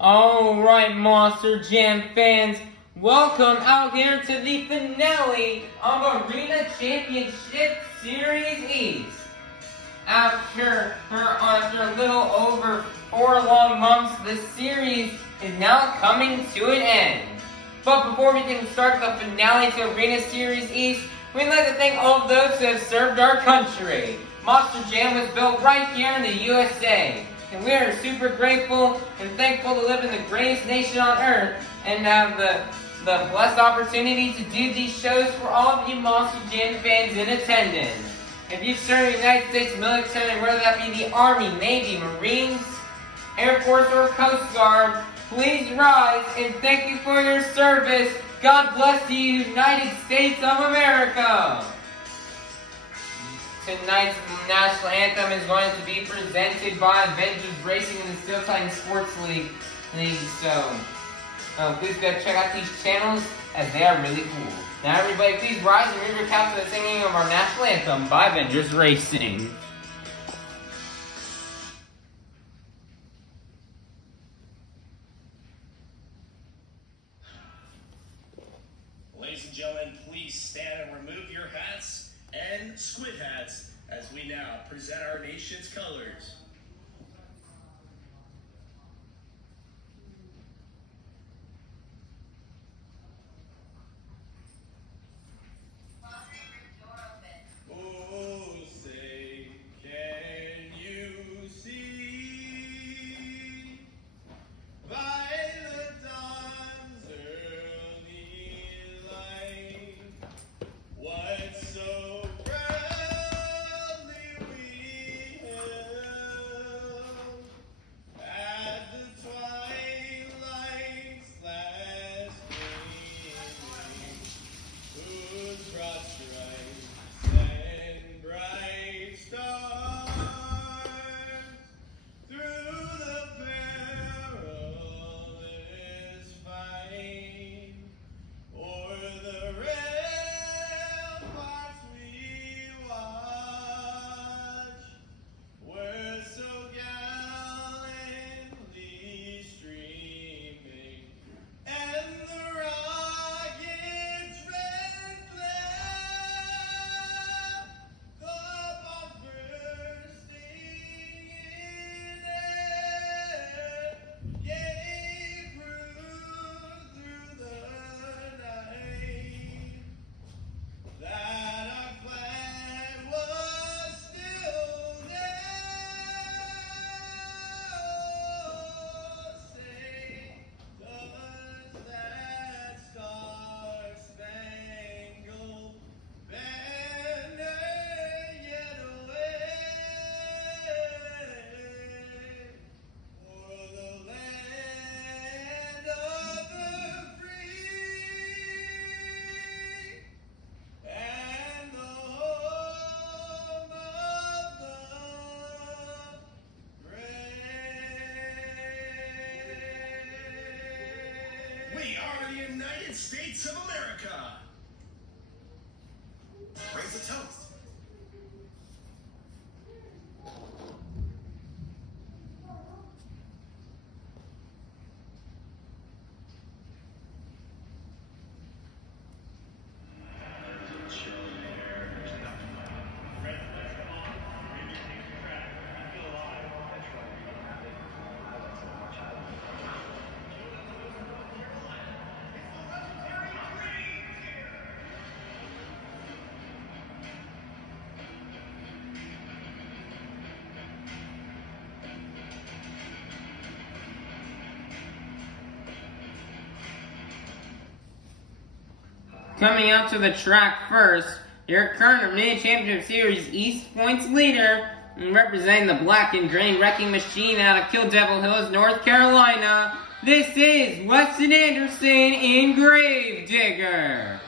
Alright, Monster Jam fans, welcome out here to the finale of Arena Championship Series East. After a little over 4 long months, the series is now coming to an end. But before we can start the finale to Arena Series East, we'd like to thank all of those who have served our country. Monster Jam was built right here in the USA. And we are super grateful and thankful to live in the greatest nation on earth and have the blessed opportunity to do these shows for all of you Monster Jam fans in attendance. If you've served the United States military, whether that be the Army, Navy, Marines, Air Force, or Coast Guard, please rise and thank you for your service. God bless the United States of America. Tonight's national anthem is going to be presented by Avengers Racing in the Steel Titan Sports League. So, please go check out these channels as they are really cool. Now everybody, please rise and move your caps to the singing of our national anthem by Avengers Racing. Ladies and gentlemen, please stand and remove your hats and squid hats as we now present our nation's colors. Oh, say, can you see violet dawn's early light? What so proudly we held at the twilight's last gleaming, whose broad stripes and bright stars through the perilous fight o'er the ramparts we watch were so gallantly streaming, and the rocket's red glare, the bombs bursting in air, gave proof through the night that our flag was still there. Say, does that star-spangled banner yet wave o'er the land of the free and the home of the brave? We are the United States of America. Raise a toast. Coming out to the track first, your current Arena Championship Series East points leader, and representing the Black and Green Wrecking Machine out of Kill Devil Hills, North Carolina, this is Weston Anderson in Gravedigger.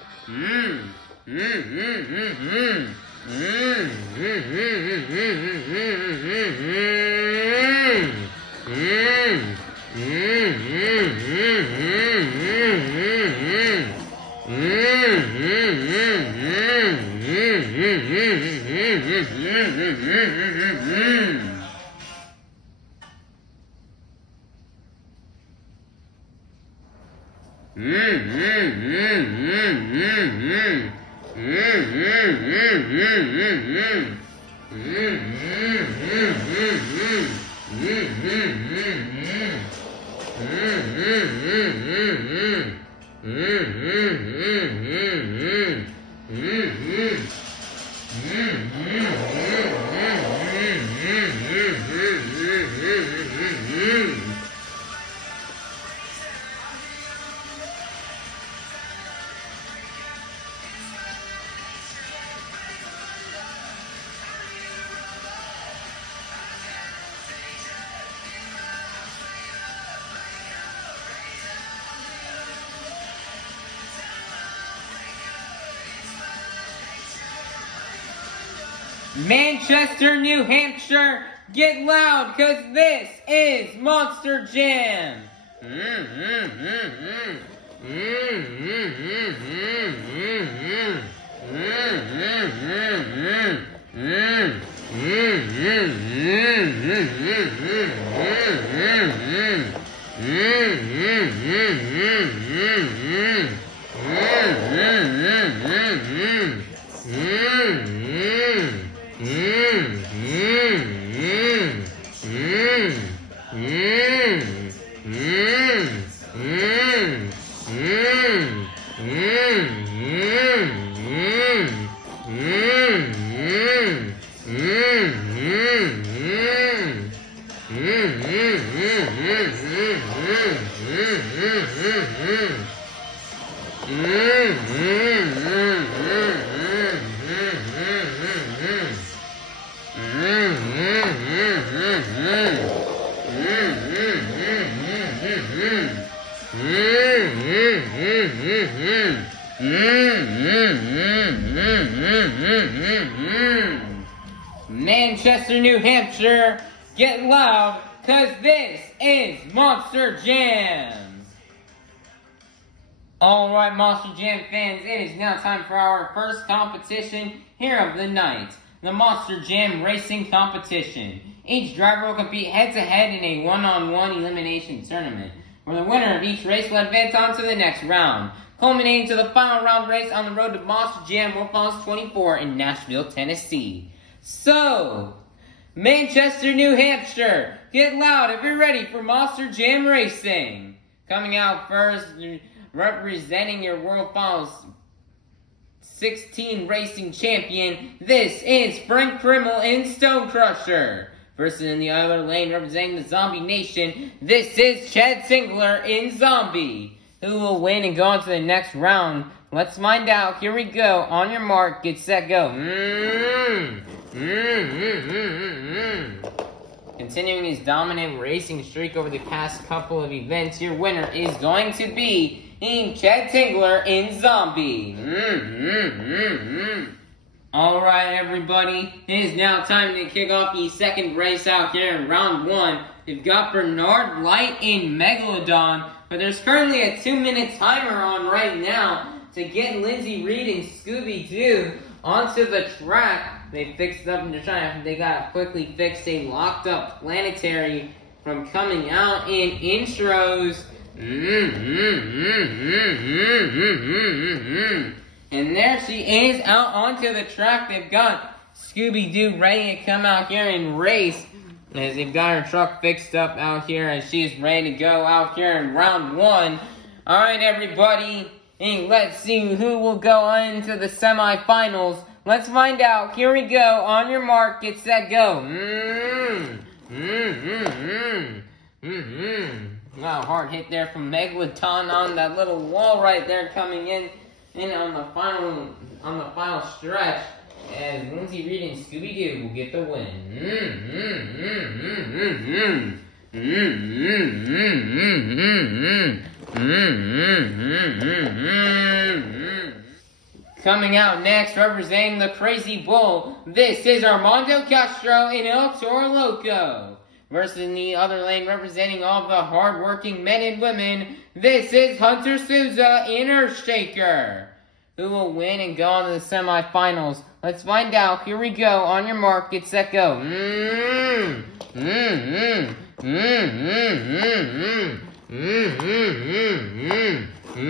Manchester, New Hampshire, get loud, cause this is Monster Jam. Manchester, New Hampshire, get loud, cause this is Monster Jam. Alright, Monster Jam fans, it is now time for our first competition here of the night, the Monster Jam Racing Competition. Each driver will compete head-to-head in a one-on-one elimination tournament, where the winner of each race will advance on to the next round, culminating to the final round race on the road to Monster Jam World Finals 24 in Nashville, Tennessee. So, Manchester, New Hampshire, get loud if you're ready for Monster Jam Racing. Coming out first, representing your World Finals 16 racing champion, this is Frank Krmel in Stone Crusher. Versus in the other lane, representing the Zombie Nation, this is Chad Tingler in Zombie. Who will win and go on to the next round? Let's find out. Here we go. On your mark, get set, go. Continuing his dominant racing streak over the past couple of events, your winner is going to be Chad Tingler in Zombie. Alright, everybody. It is now time to kick off the second race out here in round 1. We've got Bernard, Lyght, and Megalodon, but there's currently a 2-minute timer on right now to get Linsey, Reed, and Scooby-Doo onto the track. They fixed up and they gotta quickly fix a locked up planetary from coming out in intros. And there she is out onto the track. They've got Scooby-Doo ready to come out here and race, as they've got her truck fixed up out here, and she's ready to go out here in round 1. Alright, everybody, and let's see who will go into the semifinals. Let's find out. Here we go. On your mark, get set, go. Wow, hard hit there from Megalodon on that little wall right there, coming in on the final stretch, as Linsey, Reed, and Scooby-Doo will get the win. Coming out next, representing the Crazy Bull, this is Armando Castro in El Toro Loco. Versus in the other lane, representing all the hard-working men and women, this is Hunter Souza in Earthshaker. Who will win and go on to the semifinals? Let's find out. Here we go. On your mark, get set, go. Oh,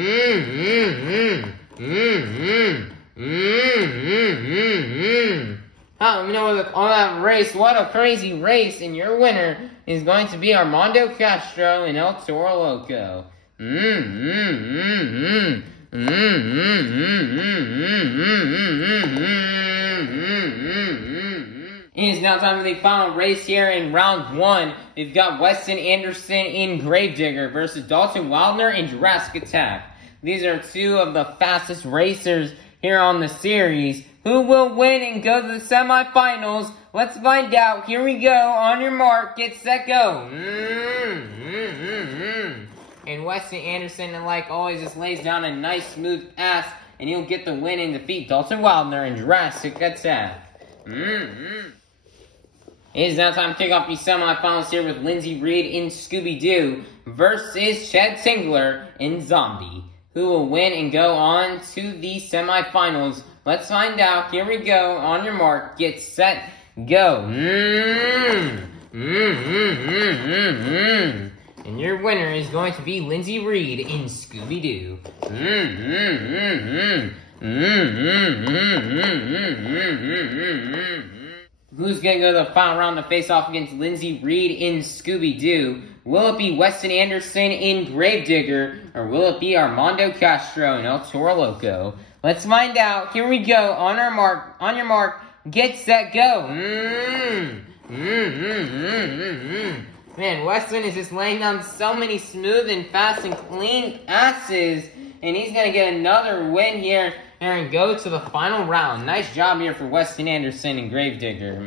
you know, with all that race, what a crazy race, and your winner is going to be Armando Castro and El Toro Loco. It is now time for the final race here in round 1. We've got Weston Anderson in Gravedigger versus Dalton Widner in Jurassic Attack. These are two of the fastest racers here on the series. Who will win and go to the semifinals? Let's find out. Here we go. On your mark, get set, go. And Weston Anderson, like always, just lays down a nice smooth pass, and he'll get the win and defeat Dalton Widner in Jurassic Attack. It is now time to kick off the semifinals here with Linsey Reed in Scooby-Doo versus Tingler in Zombie. Who will win and go on to the semifinals? Let's find out. Here we go. On your mark, get set, go. And your winner is going to be Linsey Reed in Scooby-Doo. Who's going to go to the final round to face off against Linsey Reed in Scooby-Doo? Will it be Weston Anderson in Gravedigger, or will it be Armando Castro and El Toro Loco? Let's find out. Here we go. On your mark, get set, go. Man, Weston is just laying down so many smooth and fast and clean passes, and he's going to get another win here and go to the final round. Nice job here for Weston Anderson and Gravedigger.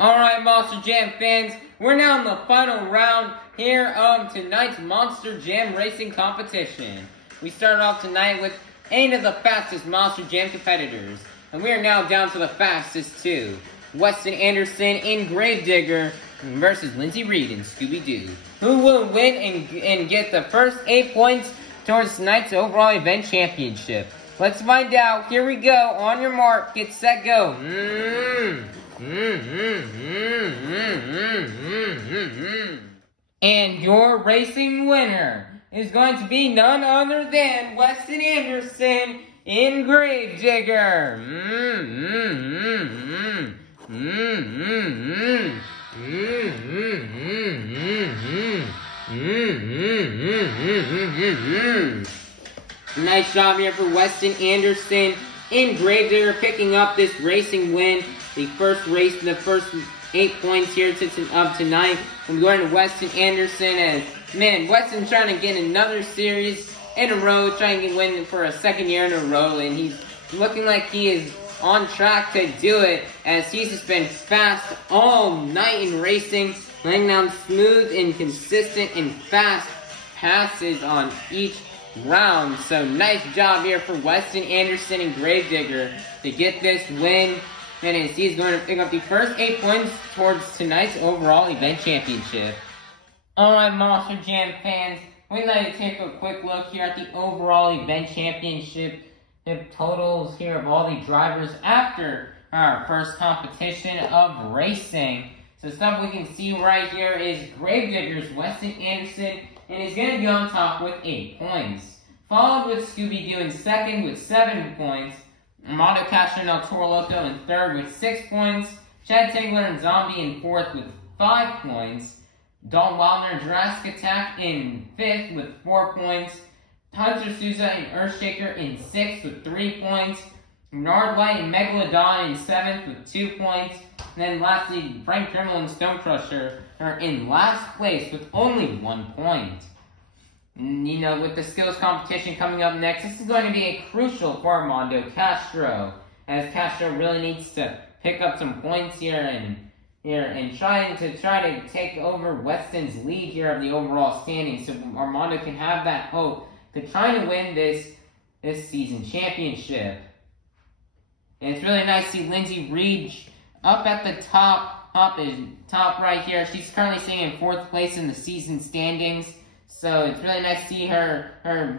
Alright, Monster Jam fans, we're now in the final round here of tonight's Monster Jam racing competition. We started off tonight with 8 of the fastest Monster Jam competitors, and we are now down to the fastest 2. Weston Anderson in Gravedigger versus Linsey Reed in Scooby-Doo. Who will win and get the first 8 points towards tonight's overall event championship? Let's find out. Here we go. On your mark, get set, go. And your racing winner is going to be none other than Weston Anderson in Gravedigger. Nice job here for Weston Anderson in Gravedigger picking up this racing win. The first race, the first 8 points here of tonight. I'm going to Weston Anderson, and man, Weston's trying to get another series in a row, trying to win for a second year in a row, and he's looking like he is on track to do it, as he's just been fast all night in racing, laying down smooth and consistent and fast passes on each round. So nice job here for Weston Anderson and Gravedigger to get this win. And as he's going to pick up the first 8 points towards tonight's overall event championship. Alright, Monster Jam fans, we'd like to take a quick look here at the overall event championship totals here of all the drivers after our first competition of racing. So stuff we can see right here is Gravedigger's Weston Anderson, and he's going to be on top with 8 points. Followed with Scooby-Doo in second with 7 points. Armando Castro and El Toro Loco in third with 6 points. Tingler and Zombie in fourth with 5 points. Dalton Widner, Jurassic Attack in 5th with 4 points. Souza and Earthshaker in 6th with 3 points. Light and Megalodon in 7th with 2 points. And then lastly, Krmel and Stonecrusher are in last place with only 1 point. You know, with the skills competition coming up next, this is going to be crucial for Armando Castro, as Castro really needs to pick up some points here and try to take over Weston's lead here of the overall standings, so Armando can have that hope to try to win this season championship. And it's really nice to see Linsey reach up at the top right here. She's currently sitting in 4th place in the season standings. So it's really nice to see her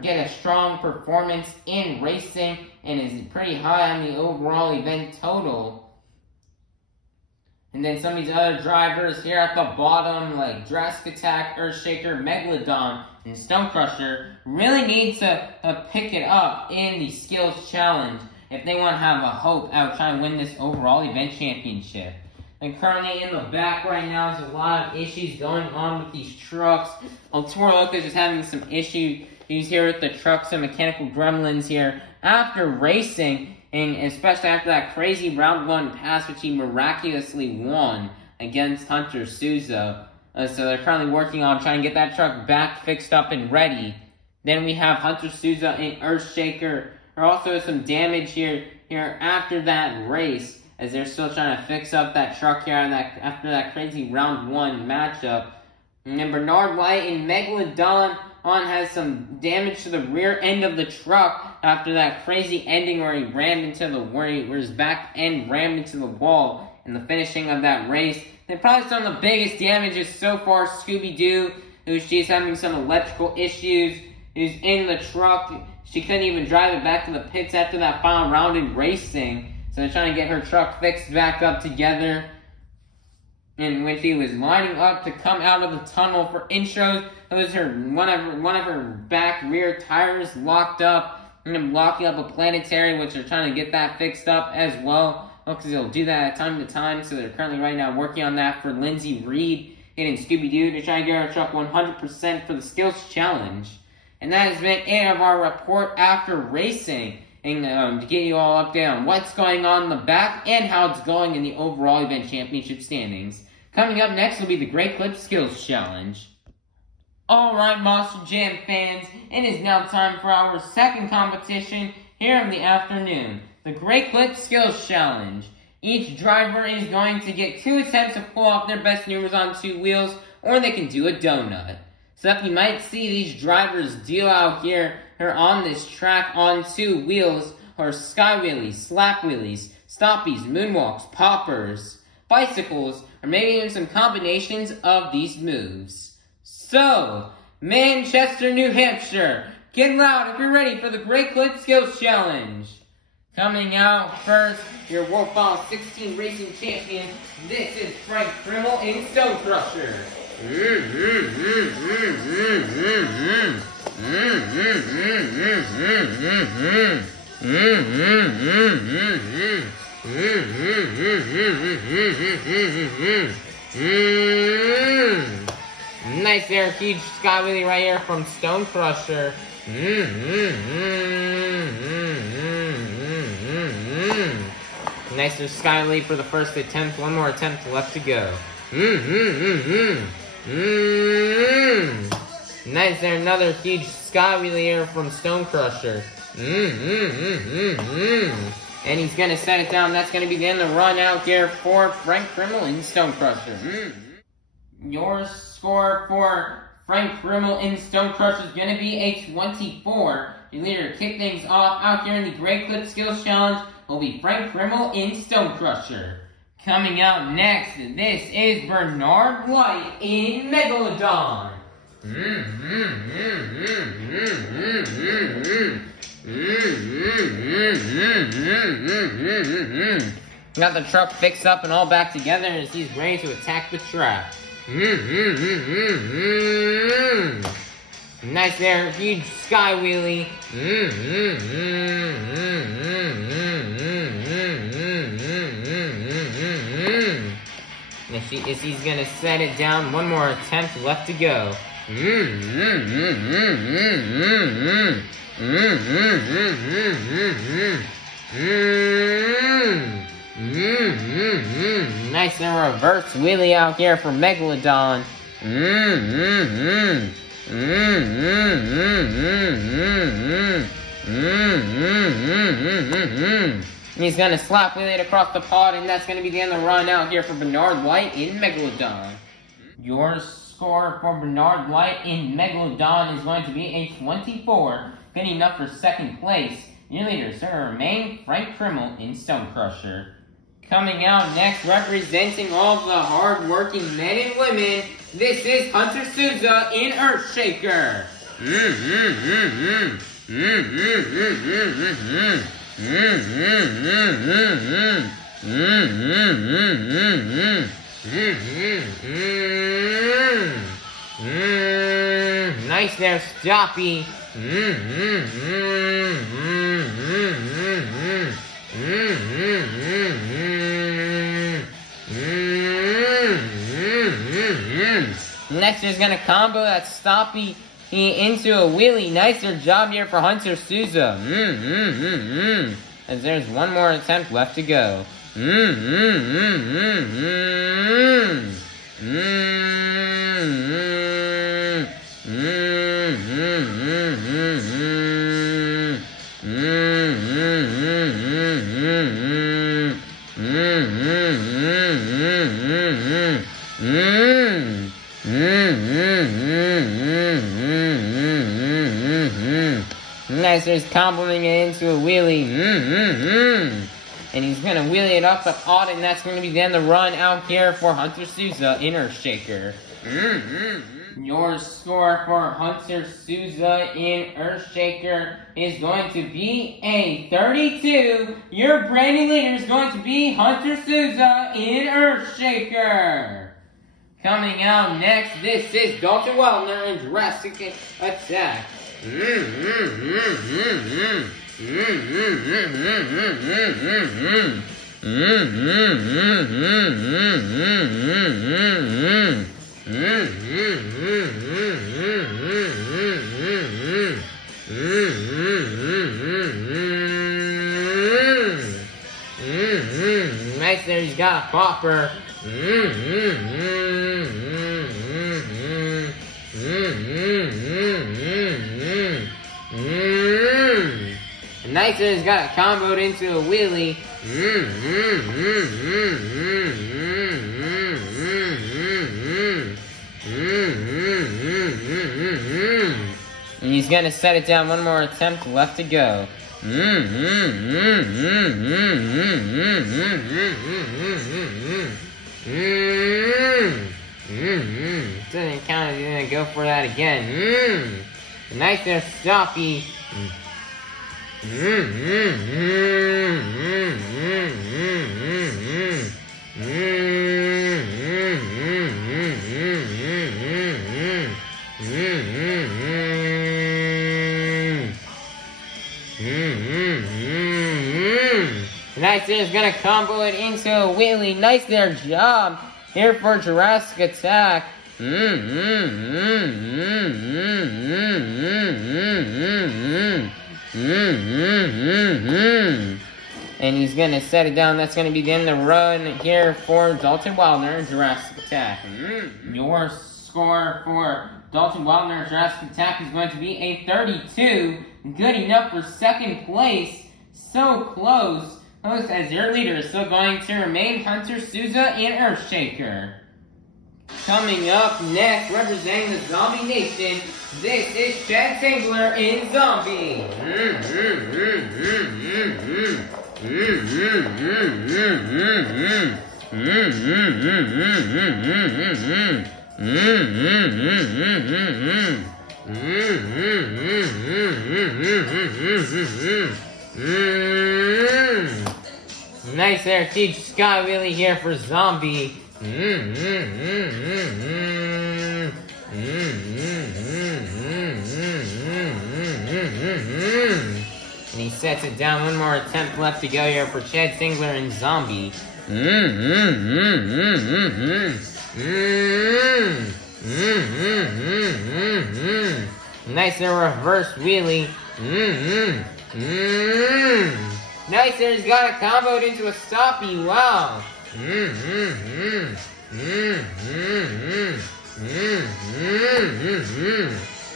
get a strong performance in racing and is pretty high on the overall event total. And then some of these other drivers here at the bottom, like Jurassic Attack, Earthshaker, Megalodon, and Stonecrusher, really need to pick it up in the skills challenge if they want to have a hope out trying to win this overall event championship. And currently in the back right now, there's a lot of issues going on with these trucks. Toro Loco is just having some issues here with the trucks and mechanical gremlins here after racing, and especially after that crazy round 1 pass which he miraculously won against Souza. So they're currently working on trying to get that truck back fixed up and ready. Then we have Souza and Earthshaker. There also is some damage here after that race, as they're still trying to fix up that truck here after that crazy round 1 matchup. And then Lyght and Megalodon has some damage to the rear end of the truck after that crazy ending where he rammed into where his back end rammed into the wall in the finishing of that race. And probably some of the biggest damages so far, Scooby-Doo, she's having some electrical issues, who's in the truck. She couldn't even drive it back to the pits after that final round in racing. So they're trying to get her truck fixed back up together. And when she was lining up to come out of the tunnel for intros, it was one of her back rear tires locked up, and then blocking up a planetary, which they're trying to get that fixed up as well. Because they'll do that time to time, so they're currently right now working on that for Linsey, Reed, and Scooby-Doo to try and get her truck 100% for the skills challenge. And that has been it of our report after racing. And to get you all updated on what's going on in the back and how it's going in the overall event championship standings. Coming up next will be the Great Clip Skills Challenge. Alright, Monster Jam fans, it is now time for our second competition here in the afternoon. The Great Clip Skills Challenge. Each driver is going to get 2 attempts to pull off their best maneuvers on 2 wheels, or they can do a donut. So you might see these drivers deal out here on this track on 2 wheels, or sky wheelies, slap wheelies, stoppies, moonwalks, poppers, bicycles, or maybe even some combinations of these moves. So, Manchester, New Hampshire, get loud if you're ready for the Great Clip Skills Challenge. Coming out first, your World Final 16 racing champion, this is Krmel in Stonecrusher. Nice there, huge sky wheelie right here from Stonecrusher. Nice there, sky wheelie for the first attempt. 1 more attempt left to go. Nice there, another huge sky wheelie here from Stonecrusher. And he's going to set it down. That's going to be the end of the run out here for Krmel in Stonecrusher. Your score for Krmel in Stonecrusher is going to be a 24. Your leader to kick things off out here in the Great Clip Skills Challenge will be Krmel in Stonecrusher. Coming out next, this is Lyght in Megalodon. Got the truck fixed up and all back together as he's ready to attack the track. Nice there, huge sky wheelie. And a He's gonna set it down. One more attempt left to go. Nice and reverse wheelie out here for Megalodon. He's gonna slap wheelie it across the pod, and that's gonna be the end of the run out here for Bernard Lyght in Megalodon. Your score for Bernard Lyght in Megalodon is going to be a 24, good enough for second place. Your leaders remain Frank Krmel in Stone Crusher. Coming out next, representing all the hard-working men and women, this is Hunter Souza in Earthshaker. Nice there, Stoppy. Next is gonna combo that Stoppy into a wheelie. Nicer job here for Hunter Souza. As there's one more attempt left to go. Nice, there's comboing it into a wheelie. And he's gonna wheelie it up the pod, and that's gonna be the end of the run out here for Hunter Souza in Earthshaker. Your score for Hunter Souza in Earthshaker is going to be a 32. Your brand new leader is going to be Hunter Souza in Earthshaker. Coming out next, this is Dalton Widner in Jurassic Attack. Nice there, he's got a popper. Nice there, he's got it comboed into a wheelie. And he's gonna set it down, one more attempt left to go. Doesn't count, he's gonna go for that again. Nice there, Stoppy. Nice there, is gonna combo it into a wheelie. Nice there, job here for Jurassic Attack. And he's gonna set it down. That's gonna be the end of the run here for Dalton Widner, Jurassic Attack. Your score for Dalton Widner, Jurassic Attack is going to be a 32. Good enough for second place. So close. Close as your leader is still going to remain Hunter Souza and Earthshaker. Coming up next, representing the Zombie Nation, this is Tingler in Zombie. Nice there, Teach Sky Wheelie here for Zombie. And he sets it down, one more attempt left to go here for Tingler and Zombie. Nice and reverse wheelie. Nice there, he's got it comboed into a stoppie. Wow.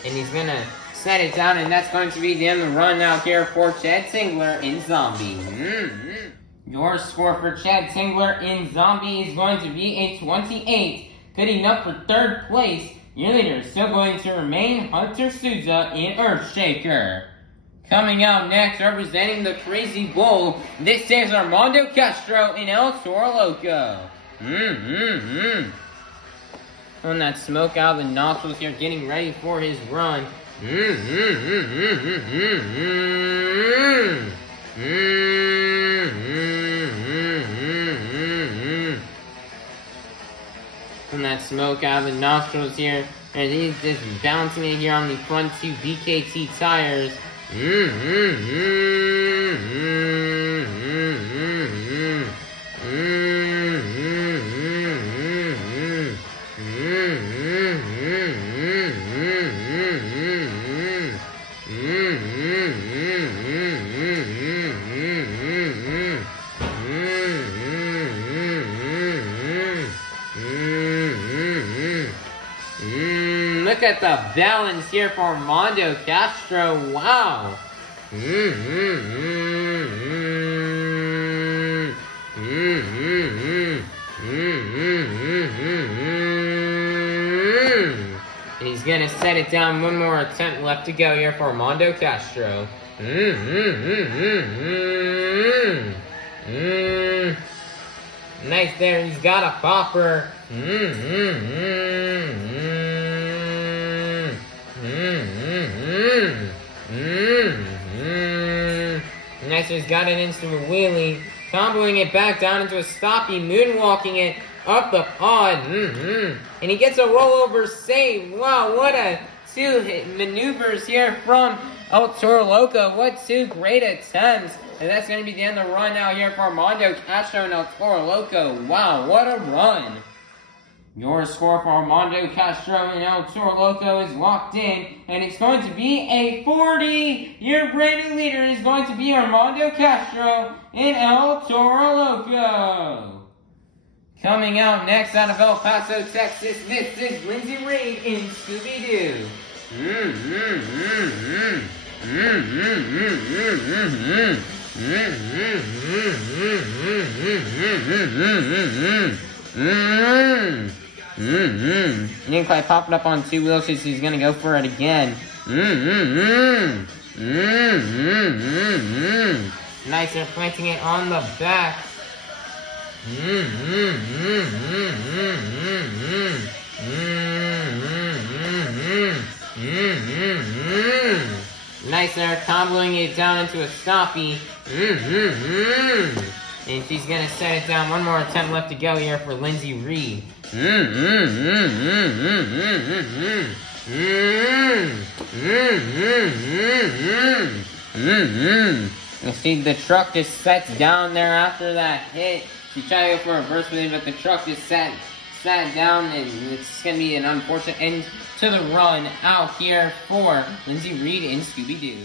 And he's gonna set it down, and that's going to be the end of the run out here for Chad Tingler in Zombie. Your score for Chad Tingler in Zombie is going to be a 28. Good enough for third place. Your leader is still going to remain Hunter Souza in Earthshaker. Coming out next, representing the Crazy Bull, this is Armando Castro in El Toro Loco. Pulling that smoke out of the nostrils here, getting ready for his run. Pulling that smoke out of the nostrils here, and he's just bouncing it here on the front two BKT tires. Look at the balance here for Armando Castro. Wow. And he's gonna set it down. One more attempt left to go here for Armando Castro. Nice there, he's got a popper. Nice, he's got it into a wheelie, comboing it back down into a stoppie, moonwalking it up the pod, and he gets a rollover save. Wow, what a two maneuvers here from El Toro Loco. What two great attempts. And that's going to be the end of the run out here for Armando Castro and El Toro Loco. Wow, what a run. Your score for Armando Castro and El Toro Loco is locked in, and it's going to be a 40. Your brand new leader is going to be Armando Castro and El Toro Loco. Coming out next out of El Paso, Texas, this is Linsey in Scooby-Doo. He didn't quite pop it up on two wheels, so he's gonna go for it again. Nice, they're planting it on the back. Nice, they're comboing it down into a stoppie. And she's gonna set it down. One more attempt left to go here for Linsey Reed. You see the truck just sets down there after that hit. She tried to go for a reverse with it, but the truck just sat down, and it's gonna be an unfortunate end to the run out here for Linsey Reed in Scooby-Doo.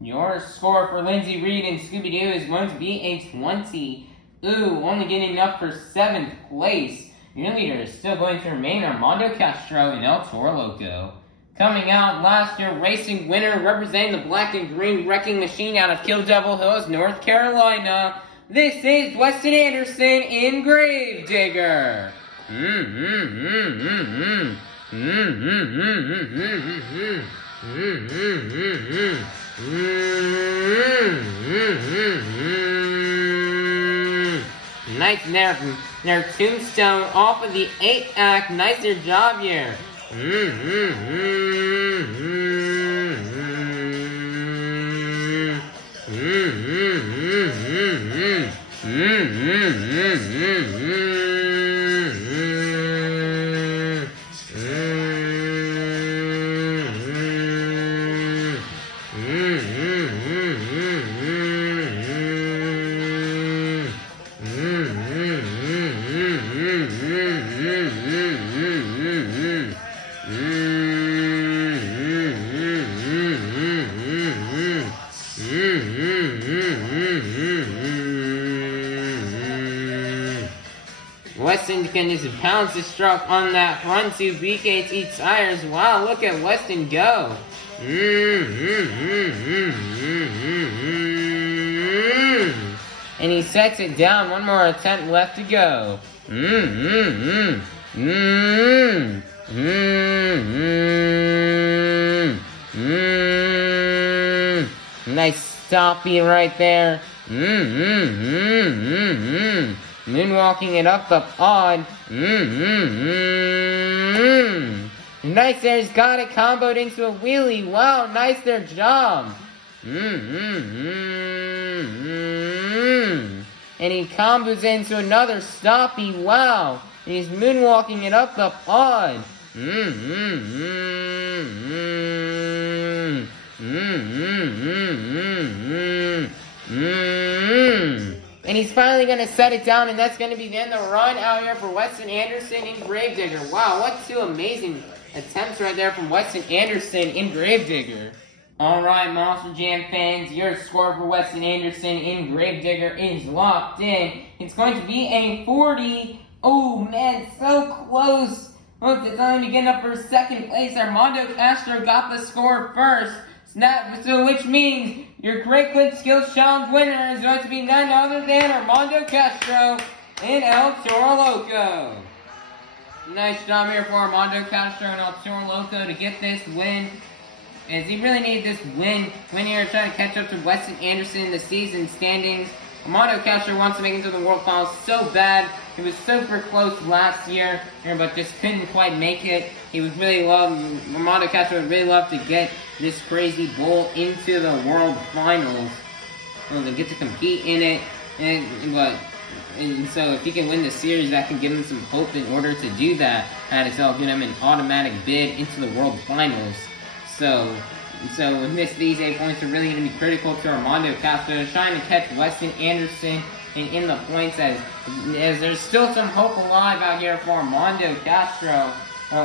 Your score for Linsey Reed in Scooby-Doo is going to be a 20. Ooh, only getting up for 7th place. Your leader is still going to remain Armando Castro and El Toro Loco. Coming out last, your racing winner representing the black and green wrecking machine out of Kill Devil Hills, North Carolina. This is Weston Anderson in Gravedigger. Nice their tombstone off of the 8th act. Nicer job here. Weston can just pounce the stroke on that front two BKT tires. Wow, look at Weston go. And he sets it down. One more attempt left to go. Nice stoppie right there. Moonwalking it up the pod. Nice there, he's got it comboed into a wheelie. Wow, nice their job. And he combos into another stoppie. Wow. And he's moonwalking it up the pod. And he's finally going to set it down, and that's going to be the end of the run out here for Weston Anderson in Gravedigger. Wow, what two amazing attempts right there from Weston Anderson in Gravedigger. Alright, Monster Jam fans, your score for Weston Anderson in Gravedigger is locked in. It's going to be a 40. Oh man, so close. Look, it's only getting up for second place. Armando Castro got the score first. So which means your Great Quit Skills Challenge winner is going to be none other than Armando Castro and El Toro Loco. Nice job here for Armando Castro and El Toro Loco to get this win. As he really needed this win here, trying to catch up to Weston Anderson in the season standings. Armando Castro wants to make it to the World Finals so bad. He was super close last year, but just couldn't quite make it. He would really love, Armando Castro would really love to get this crazy bull into the World Finals. To get to compete in it, and so if he can win the series, that can give him some hope in order to do that. That is, give him an automatic bid into the World Finals. So these 8 points are really going to be critical to Armando Castro, trying to catch Weston Anderson in the points as there's still some hope alive out here for Armando Castro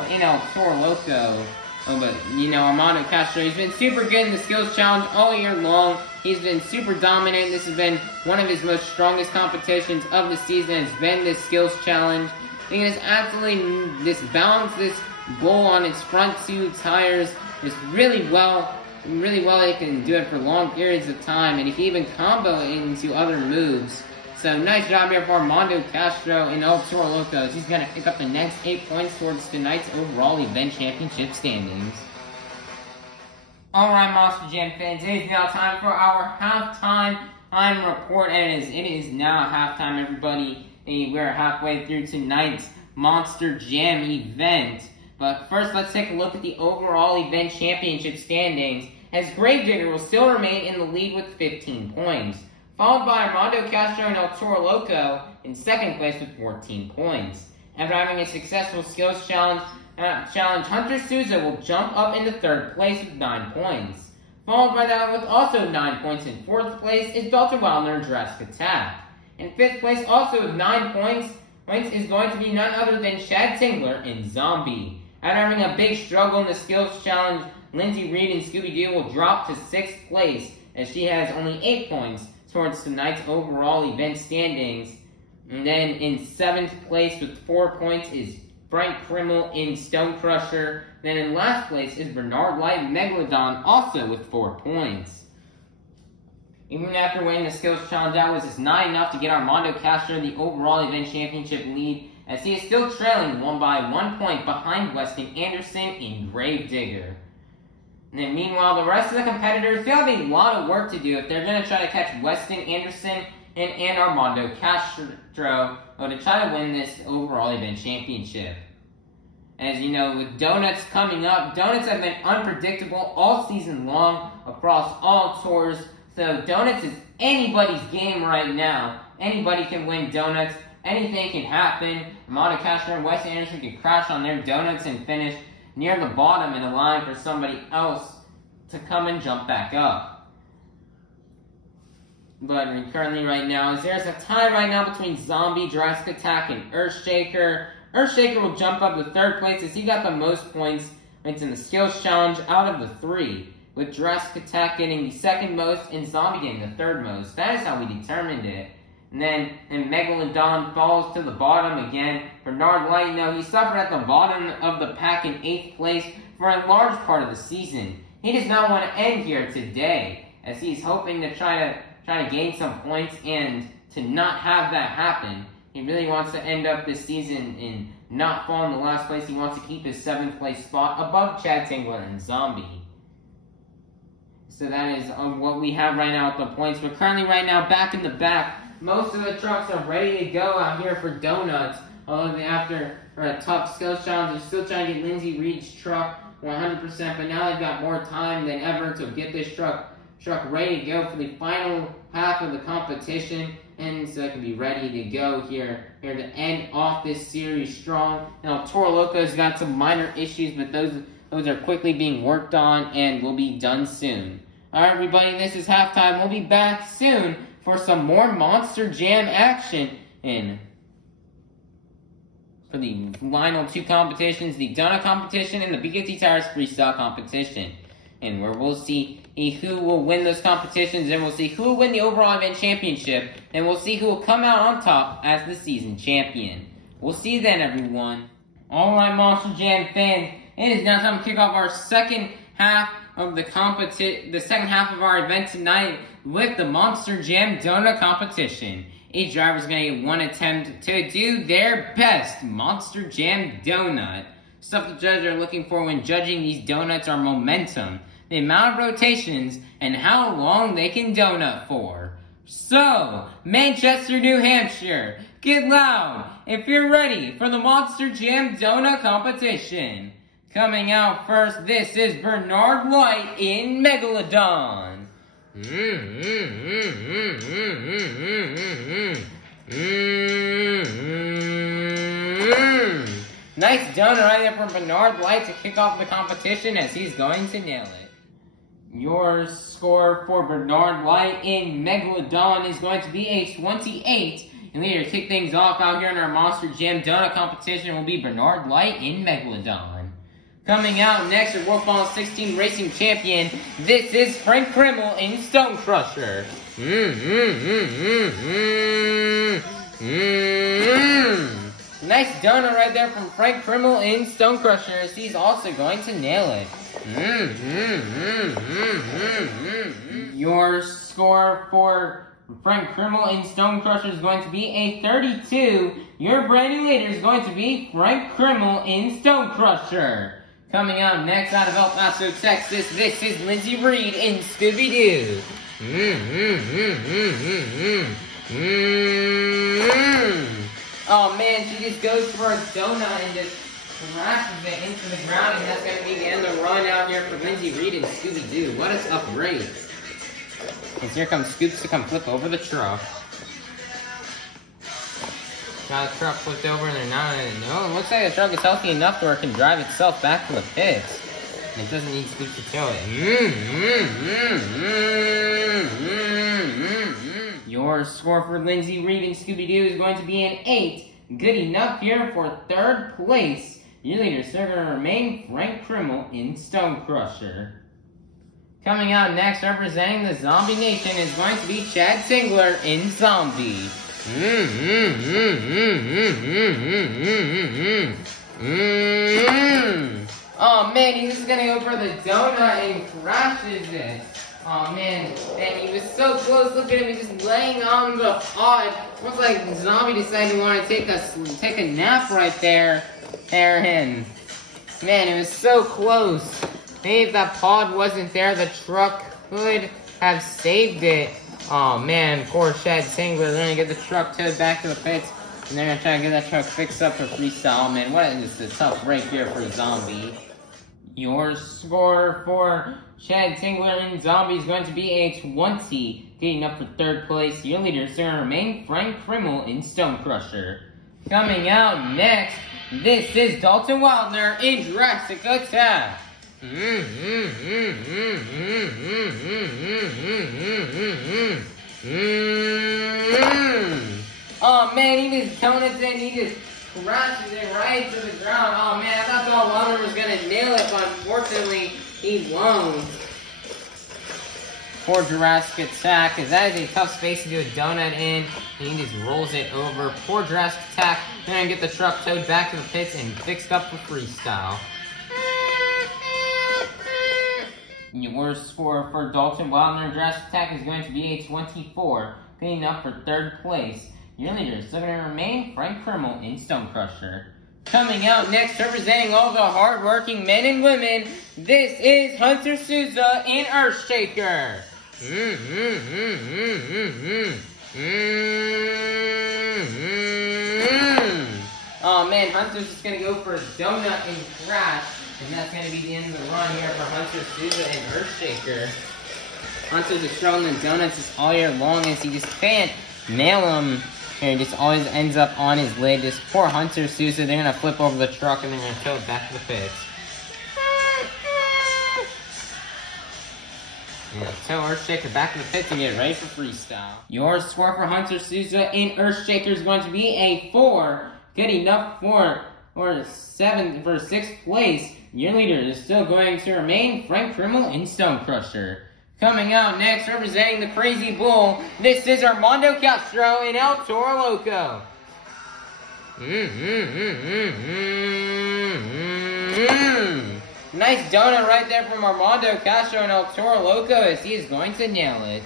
in El Toro Loco. But, Armando Castro, he's been super good in the Skills Challenge all year long. He's been super dominant. This has been one of his most strongest competitions of the season. It's been this Skills Challenge. He has absolutely just balanced this bull on its front two tires just really well. Really well, he can do it for long periods of time, and he can even combo into other moves. So nice job here for Armando Castro and El Toro Loco. He's going to pick up the next 8 points towards tonight's overall event championship standings. Alright, Monster Jam fans, it is now time for our halftime report, and it is now halftime, everybody. We're halfway through tonight's Monster Jam event. But first, let's take a look at the overall event championship standings, as Gravedigger will still remain in the lead with 15 points, followed by Armando Castro and El Toro Loco in second place with 14 points. After having a successful skills challenge, Hunter Souza will jump up into third place with 9 points. Followed by that with also 9 points in fourth place is Dalton and Jurassic Attack. In fifth place, also with 9 points is going to be none other than Chad Tingler and Zombie. After having a big struggle in the skills challenge, Linsey Reed and Scooby-Doo will drop to 6th place as she has only 8 points towards tonight's overall event standings. And then in 7th place with 4 points is Frank Krmel in Stone Crusher. Then in last place is Bernard Lyght Megalodon, also with 4 points. Even after winning the skills challenge, that was just not enough to get Armando Castro the overall event championship lead, as he is still trailing by 1 point behind Weston Anderson in Gravedigger. And then meanwhile, the rest of the competitors, they have a lot of work to do if they're going to try to catch Weston Anderson and Armando Castro to try to win this overall event championship. As you know, with Donuts coming up, Donuts have been unpredictable all season long across all tours. So Donuts is anybody's game right now. Anybody can win Donuts. Anything can happen. Armando Castro and Weston Anderson can crash on their Donuts and finish near the bottom in a line for somebody else to come and jump back up. But currently right now, there's a tie right now between Zombie, Jurassic Attack, and Earthshaker. Earthshaker will jump up to 3rd place as he got the most points in the Skills Challenge out of the 3, with Jurassic Attack getting the 2nd most and Zombie getting the 3rd most. That is how we determined it. And then Megalodon falls to the bottom again. Bernard Lyght, no, he suffered at the bottom of the pack in 8th place for a large part of the season. He does not want to end here today, as he's hoping to try to gain some points and to not have that happen. He really wants to end up this season and not fall in the last place. He wants to keep his 7th place spot above Chad Tingler and Zombie. So that is what we have right now with the points. We're currently right now back in the back. Most of the trucks are ready to go out here for donuts. Although after a tough skills challenge, they're still trying to get Linsey Reed's truck 100%. But now they've got more time than ever to get this truck ready to go for the final half of the competition. And so it can be ready to go here to end off this series strong. Now, Toro Loco's got some minor issues, but those are quickly being worked on and will be done soon. Alright, everybody, this is halftime. We'll be back soon for some more Monster Jam action for the final 2 competitions, the Donut competition and the BKT Tires Freestyle competition. And where we'll see who will win those competitions, and we'll see who will win the overall event championship, and we'll see who will come out on top as the season champion. We'll see you then, everyone. Alright, Monster Jam fans, it is now time to kick off our second half of the second half of our event tonight with the Monster Jam Donut competition. Each driver is going to get 1 attempt to do their best Monster Jam donut. Stuff the judges are looking for when judging these donuts are momentum, the amount of rotations, and how long they can donut for. So, Manchester, New Hampshire, get loud if you're ready for the Monster Jam Donut competition. Coming out first, this is Bernard Lyght in Megalodon. Nice donut right there from Bernard Lyght to kick off the competition as he's going to nail it. Your score for Bernard Lyght in Megalodon is going to be a 28. And later to kick things off out here in our Monster Jam Donut competition will be Bernard Lyght in Megalodon. Coming out next, your World Final 16 Racing Champion, this is Frank Krmel in Stone Crusher. Nice donut right there from Frank Krmel in Stone Crusher, as he's also going to nail it. Your score for Frank Krmel in Stone Crusher is going to be a 32. Your brand new leader is going to be Frank Krmel in Stone Crusher. Coming out next out of El Paso, Texas, this is Linsey Reed in Scooby-Doo. Oh man, she just goes for a donut and just crashes it into the ground, and that's going to be the end of the run out here for Linsey Reed and Scooby-Doo. What is up, great? Because here comes Scoops to come flip over the truck. Got the truck flipped over and they're not in it. No, it looks like the truck is healthy enough to where it can drive itself back to the pits. And it doesn't need Scoops to tow it. Your score for Linsey Reed and Scooby-Doo is going to be an 8. Good enough here for 3rd place. Your leader is going to remain Frank Krmel in Stone Crusher. Coming out next, representing the Zombie Nation, is going to be Chad Tingler in Zombie. Oh man, he's just gonna go for the donut and crashes it. Oh man, and he was so close. Look at him, he's just laying on the pod. Looks like the zombie decided he wanted to take a nap right there. Man, it was so close. Maybe if that pod wasn't there, the truck could have saved it. Oh man, poor Chad Tingler. They're gonna get the truck towed back to the pits, and they're gonna try to get that truck fixed up for freestyle. Man, what is this? A tough break here for Zombie. Your score for Chad Tingler in Zombie is going to be a 20. Getting up for 3rd place, your leader is going to remain Frank Krmel in Stone Crusher. Coming out next, this is Dalton Widner in Jurassic Attack. Oh man, he just donuts in, he just crashes it right to the ground. Oh man, I thought Dalton Widner was gonna nail it, but unfortunately, he won't. Poor Jurassic attack, because that is a tough space to do a donut in. And he just rolls it over. Poor Jurassic attack. They're gonna get the truck towed back to the pits and fixed up for freestyle. Your score for Dalton Widner Jurassic attack is going to be a 24, getting up for 3rd place. Your leader is still going to remain Frank Krmel in Stone Crusher. Coming out next, representing all the hard-working men and women, this is Hunter Souza in Earthshaker. Oh man, Hunter's just going to go for a donut and crash. And that's going to be the end of the run here for Hunter Souza and Earthshaker. Hunter's just throwing the donuts just all year long as he just can't nail them. Here, he just always ends up on his lid. This poor Hunter Souza, they're going to flip over the truck and they're going to tow it back to the pits. Yeah, tow Earthshaker back to the pits and get ready for freestyle. Your score for Hunter Souza in Earthshaker is going to be a 4. Good enough for 6th place. Your leader is still going to remain Frank Krmel in Stone Crusher. Coming out next, representing the Crazy Bull, this is Armando Castro in El Toro Loco. Nice donut right there from Armando Castro in El Toro Loco as he is going to nail it.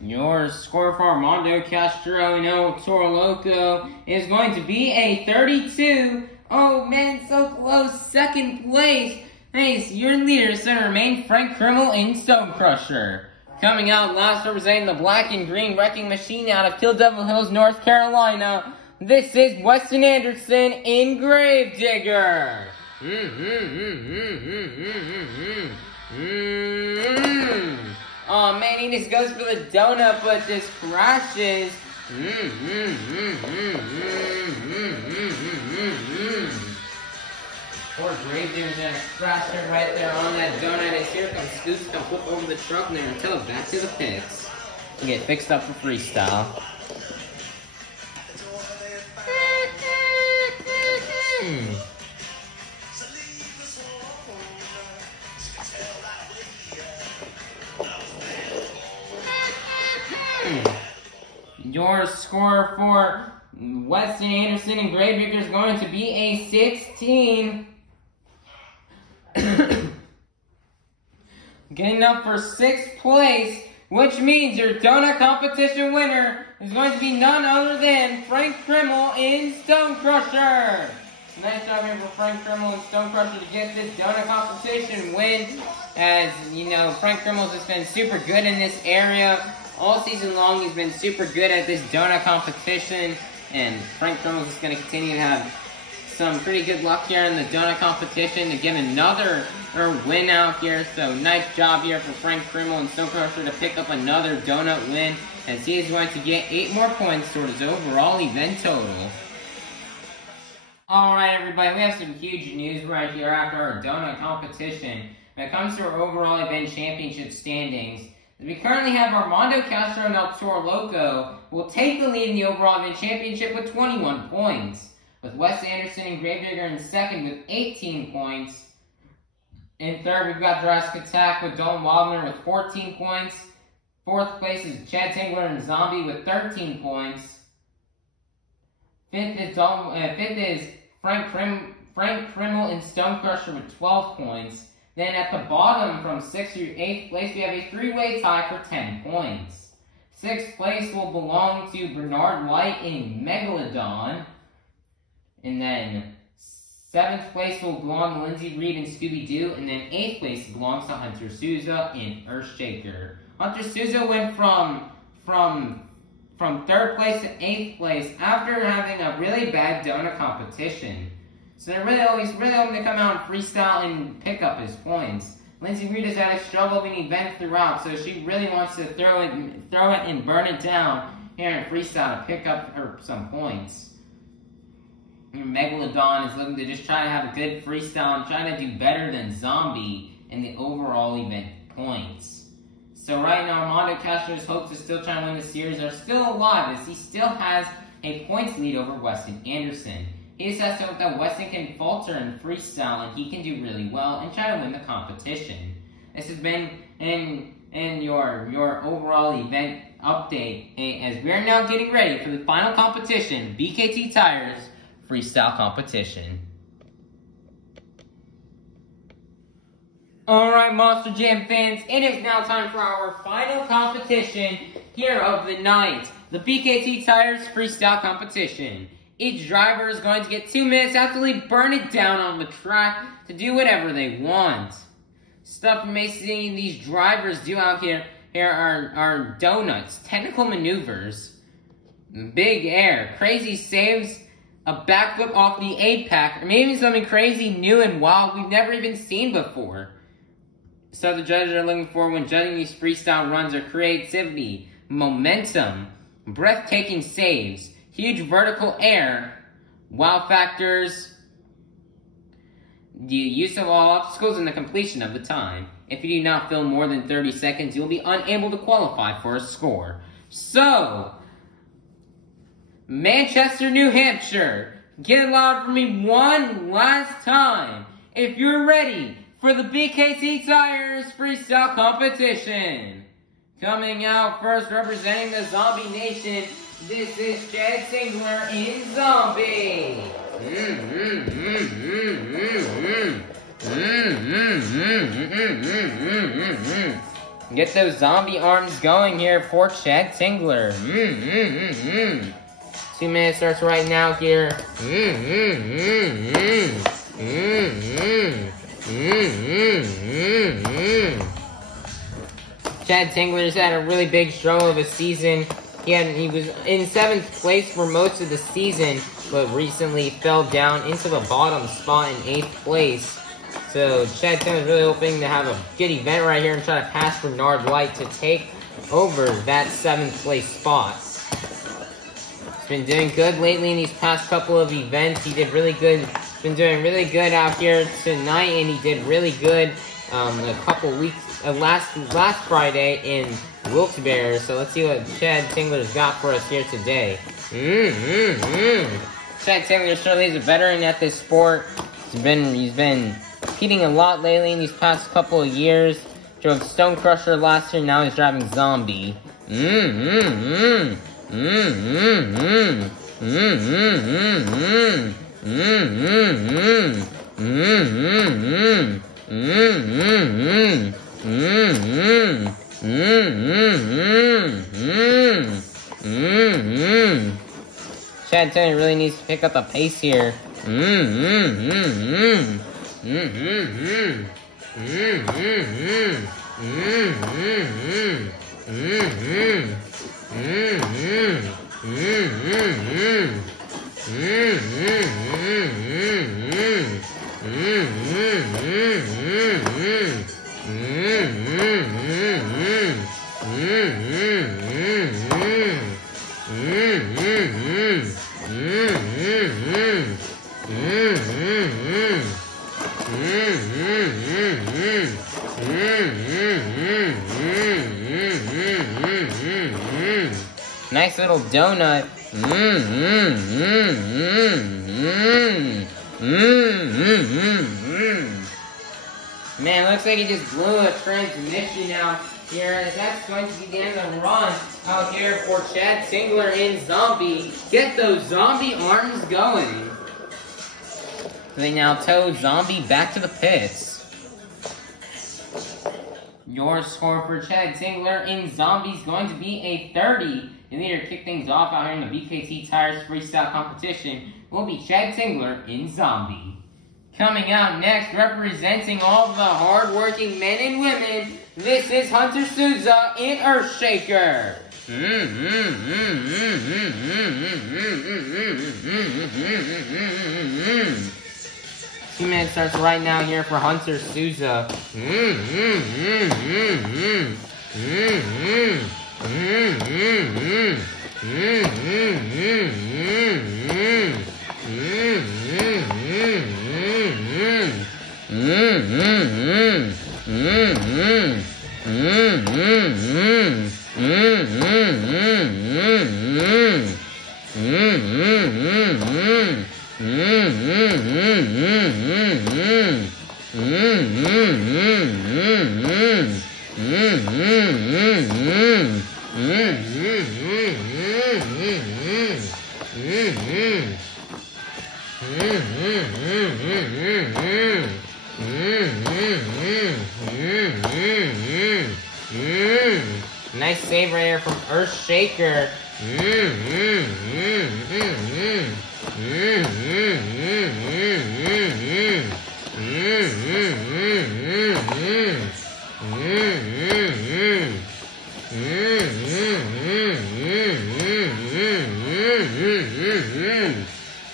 Your score for Armando Castro in El Toro Loco is going to be a 32. Oh man, so close. 2nd place. Nice. Your leader is going to remain Frank Krmel in Stone Crusher. Coming out last, representing the black and green wrecking machine out of Kill Devil Hills, North Carolina. This is Weston Anderson in Gravedigger. Oh man, he just goes for the donut, but just crashes. Poor Gravedigger's gonna crash it right there on that donut. As here comes Scoops, gonna flip over the truck and they're gonna tow it back to the pits and get fixed up for freestyle. Your score for Weston Anderson and Gravedigger is going to be a 16. Getting up for 6th place, which means your donut competition winner is going to be none other than Frank Krmel in Stone Crusher. Nice job here for Frank Krmel in Stone Crusher to get this donut competition win. As you know, Frank Krmel's just been super good in this area. All season long, he's been super good at this donut competition. And Frank Krmel's just going to continue to have some pretty good luck here in the donut competition to get another win out here. So nice job here for Frank Krmel and Stone Crusher to pick up another donut win, as he is going to get 8 more points toward his overall event total. Alright everybody, we have some huge news right here after our donut competition. When it comes to our overall event championship standings, we currently have Armando Castro and El Toro Loco will take the lead in the overall event championship with 21 points. With Wes Anderson and Gravedigger in 2nd with 18 points. In 3rd, we've got Jurassic Attack with Dalton Widner with 14 points. 4th place is Chad Tingler and Zombie with 13 points. 5th is Frank Krmel and Stone Crusher with 12 points. Then at the bottom, from 6th through 8th place, we have a 3-way tie for 10 points. 6th place will belong to Bernard Lyght in Megalodon. And then 7th place will belong to Linsey Reed in Scooby-Doo. And then 8th place belongs to Hunter Souza in Earthshaker. Hunter Souza went from 3rd place to 8th place after having a really bad donut competition. So they're really hoping to come out and freestyle and pick up his points. Linsey Reed has had a struggle in event throughout, so she really wants to throw it and burn it down here in freestyle to pick up some points. Megalodon is looking to just try to have a good freestyle and try to do better than Zombie in the overall event points. So right now, Armando Castro's hopes of still trying to win the series are still alive, as he still has a points lead over Weston Anderson. He says that Weston can falter in freestyle and he can do really well and try to win the competition. This has been in your overall event update as we are now getting ready for the final competition, BKT Tires Freestyle Competition. Alright, Monster Jam fans, it is now time for our final competition here of the night, the BKT Tires Freestyle Competition. Each driver is going to get 2 minutes after they burn it down on the track to do whatever they want. Stuff you may see these drivers do out here are donuts, technical maneuvers, big air, crazy saves, a backflip off the apex, or maybe something crazy new and wild we've never even seen before. So the judges are looking for when judging these freestyle runs are creativity, momentum, breathtaking saves, huge vertical air, wow factors, the use of all obstacles, and the completion of the time. If you do not fill more than 30 seconds, you will be unable to qualify for a score. So, Manchester, New Hampshire, get it loud for me one last time. If you're ready for the BKT Tires Freestyle Competition. Coming out first, representing the Zombie Nation, this is Tingler in Zombie. Get those zombie arms going here for Tingler. 2 minutes starts right now here. Tingler's had a really big struggle of a season. He was in 7th place for most of the season, but recently fell down into the bottom spot in 8th place. So Tingler's really hoping to have a good event right here and try to pass Bernard Lyght to take over that 7th place spot. He's been doing good lately in these past couple of events. He did really good. Been doing really good out here tonight, and he did really good a couple weeks last Friday in Wilkes-Barre. So let's see what Tingler's got for us here today. Tingler certainly is a veteran at this sport. He's been competing a lot lately in these past couple of years. Drove Stone Crusher last year, now he's driving Zombie. Tingler really needs to pick up the pace here. Nice little donut. Man, looks like he just blew a transmission out here. That's going to be the end of the run out here for Tingler in Zombie. Get those zombie arms going. They now tow Zombie back to the pits. Your score for Tingler in Zombie is going to be a 30. And then to kick things off out here in the BKT Tires Freestyle Competition will be Tingler in Zombie. Coming out next, representing all the hard-working men and women, this is Hunter Souza in Earthshaker. 2 minutes starts right now here for Hunter Souza. Nice save right here from Earthshaker.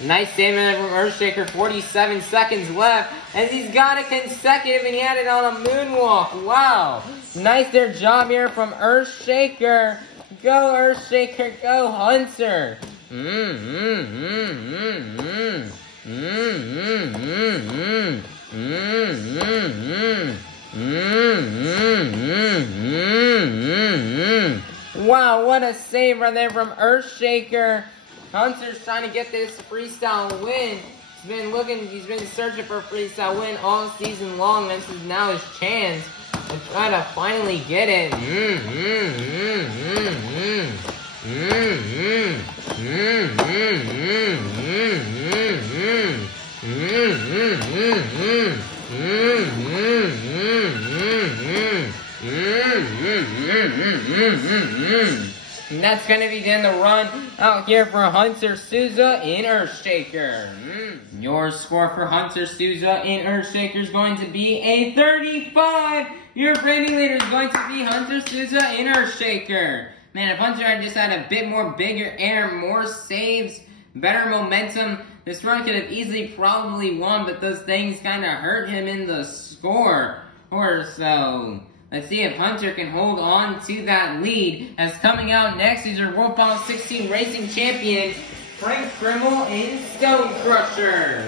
Nice save from Earthshaker, 47 seconds left, as he's got a consecutive and he had it on a moonwalk. Wow. Nice their job here from Earthshaker. Go Earthshaker, go Hunter. Wow, what a save right there from Earthshaker. Hunter's trying to get this freestyle win. He's been searching for a freestyle win all season long. This is now his chance to try to finally get it. And that's going to be the end of the run out here for Hunter Souza in Earthshaker. Your score for Hunter Souza in Earthshaker is going to be a 35. Your rating leader is going to be Hunter Souza in Earthshaker. Man, if Hunter had just had a bit more bigger air, more saves, better momentum, this run could have easily probably won, but those things kind of hurt him in the score or so. Let's see if Hunter can hold on to that lead. As coming out next is your World Final 16 Racing Champion, Krmel in Stone Crusher.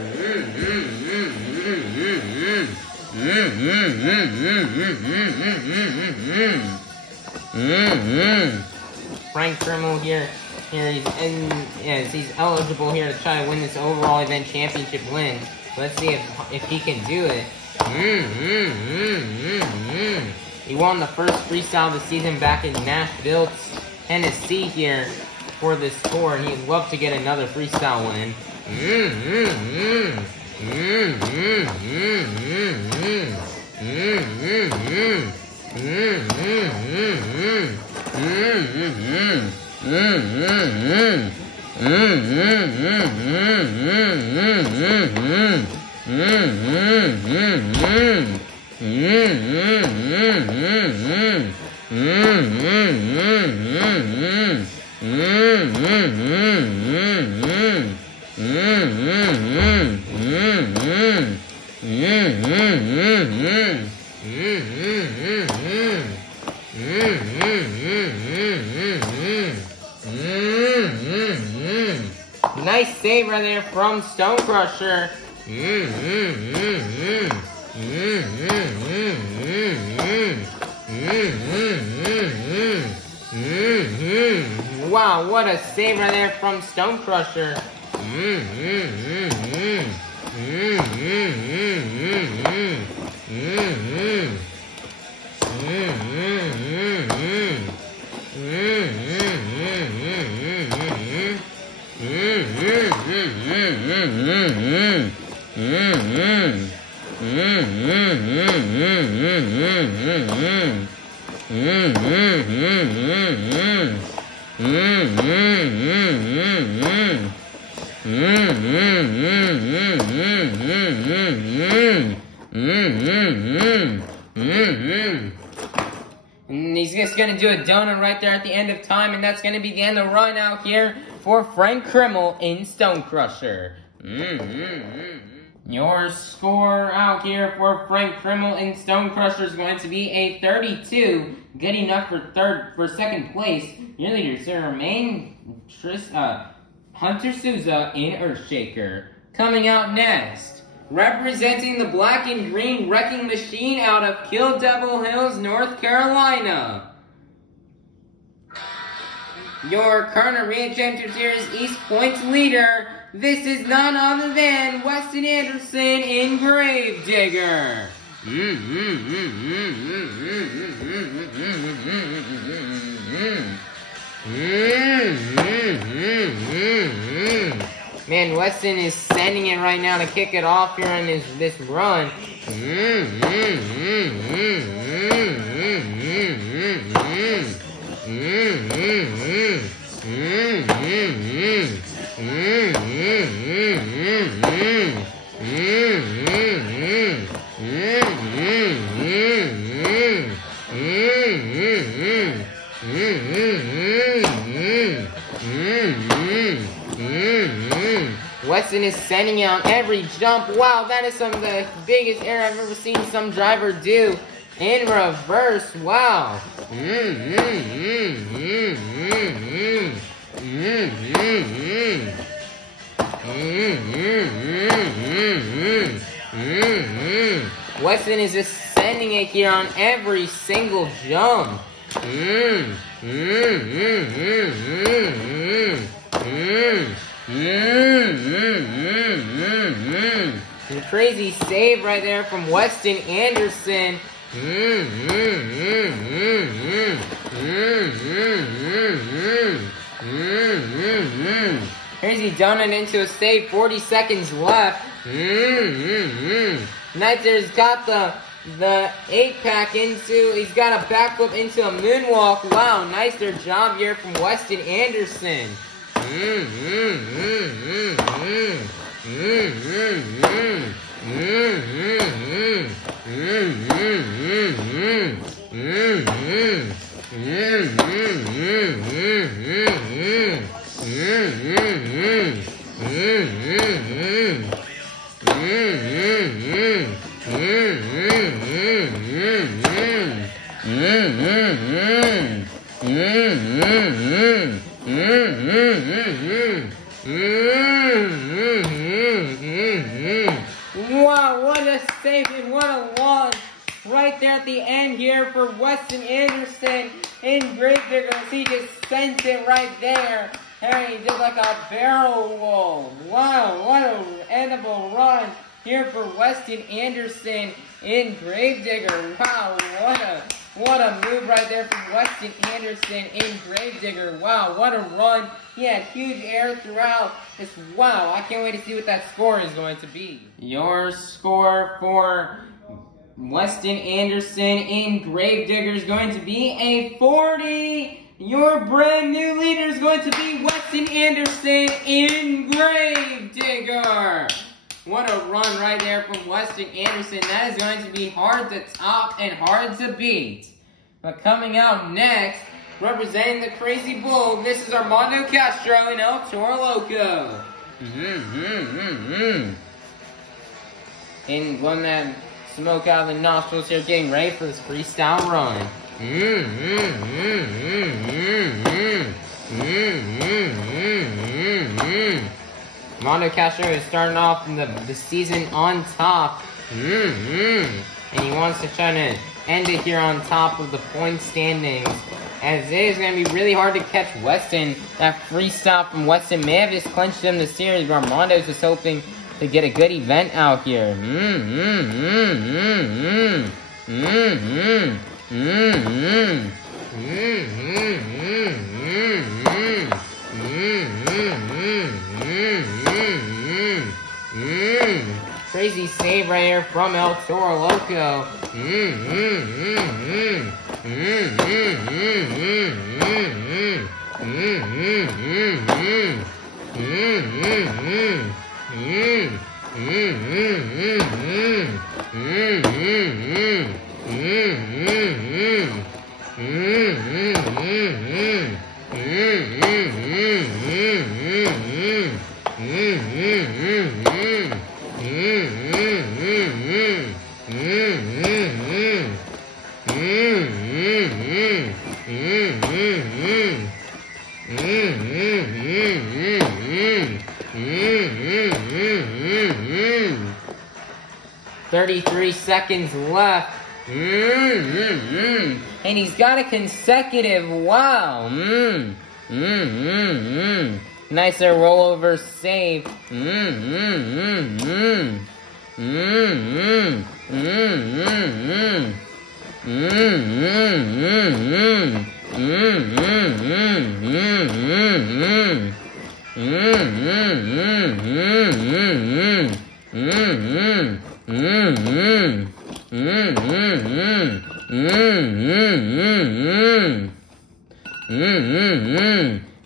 Krmel here he's eligible here to try to win this overall event championship win. Let's see if he can do it. He won the first freestyle of the season back in Nashville, Tennessee here for this tour, and he'd love to get another freestyle win. Nice save right there from Stone Crusher. Wow, what a save right there from Stone Crusher. And he's just going to do a donut right there at the end of time, and that's going to be the end of the run out here for Krmel in Stone Crusher. Your score out here for Krmel in Stone Crusher is going to be a 32, good enough for second place. Your leaders remain Hunter Souza in Earthshaker. Coming out next, representing the black and green wrecking machine out of Kill Devil Hills, North Carolina. Your current Arena Championship Series East Points leader, This is none other than Weston Anderson in Gravedigger. Man, Weston is sending it right now to kick it off here in this run. Weston is sending it on every jump. Wow, that is some of the biggest air I've ever seen some driver do in reverse. Wow. Weston is just sending it here on every single jump. And crazy save right there from Weston Anderson. Crazy done it into a save, 40 seconds left. Knight's got the 8-pack into, he's got a backflip into a moonwalk. Wow, nice job here from Weston Anderson. Wow, what a save and what a launch right there at the end here for Weston Anderson in Gravedigger. He just sent it right there. And he did like a barrel roll. Wow, what an edible run here for Weston Anderson in Gravedigger. Wow, what a move right there from Weston Anderson in Gravedigger. Wow, what a run. He had huge air throughout. Just wow, I can't wait to see what that score is going to be. Your score for Weston Anderson in Gravedigger is going to be a 40. Your brand new leader is going to be Weston Anderson in Gravedigger. What a run right there from Weston Anderson. That is going to be hard to top and hard to beat. But coming out next, representing the Crazy Bull, this is Armando Castro and El Toro Loco. And one that smoke out of the nostrils here, getting ready for this freestyle run. Armando Castro is starting off in the season on top. And he wants to try to end it here on top of the point standings. As it is going to be really hard to catch Weston. That freestyle from Weston may have just clinched him the series, but Armando's just hoping to get a good event out here. Crazy save right here from El Toro Loco. Seconds left. And he's got a consecutive. Wow. Nice rollover save.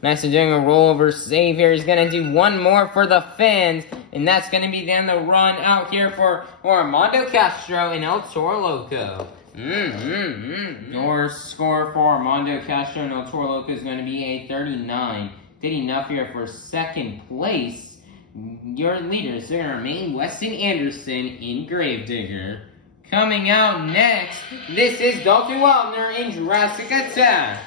Nice and doing a rollover save here. He's gonna do one more for the fans, and that's gonna be then the run out here for Armando Castro and El Toro Loco. Your score for Armando Castro and El Toro Loco is gonna be a 39. Did enough here for second place. Your leaders are gonna remain Weston in Gravedigger. Coming out next, this is Dalton Widner in Jurassic Attack.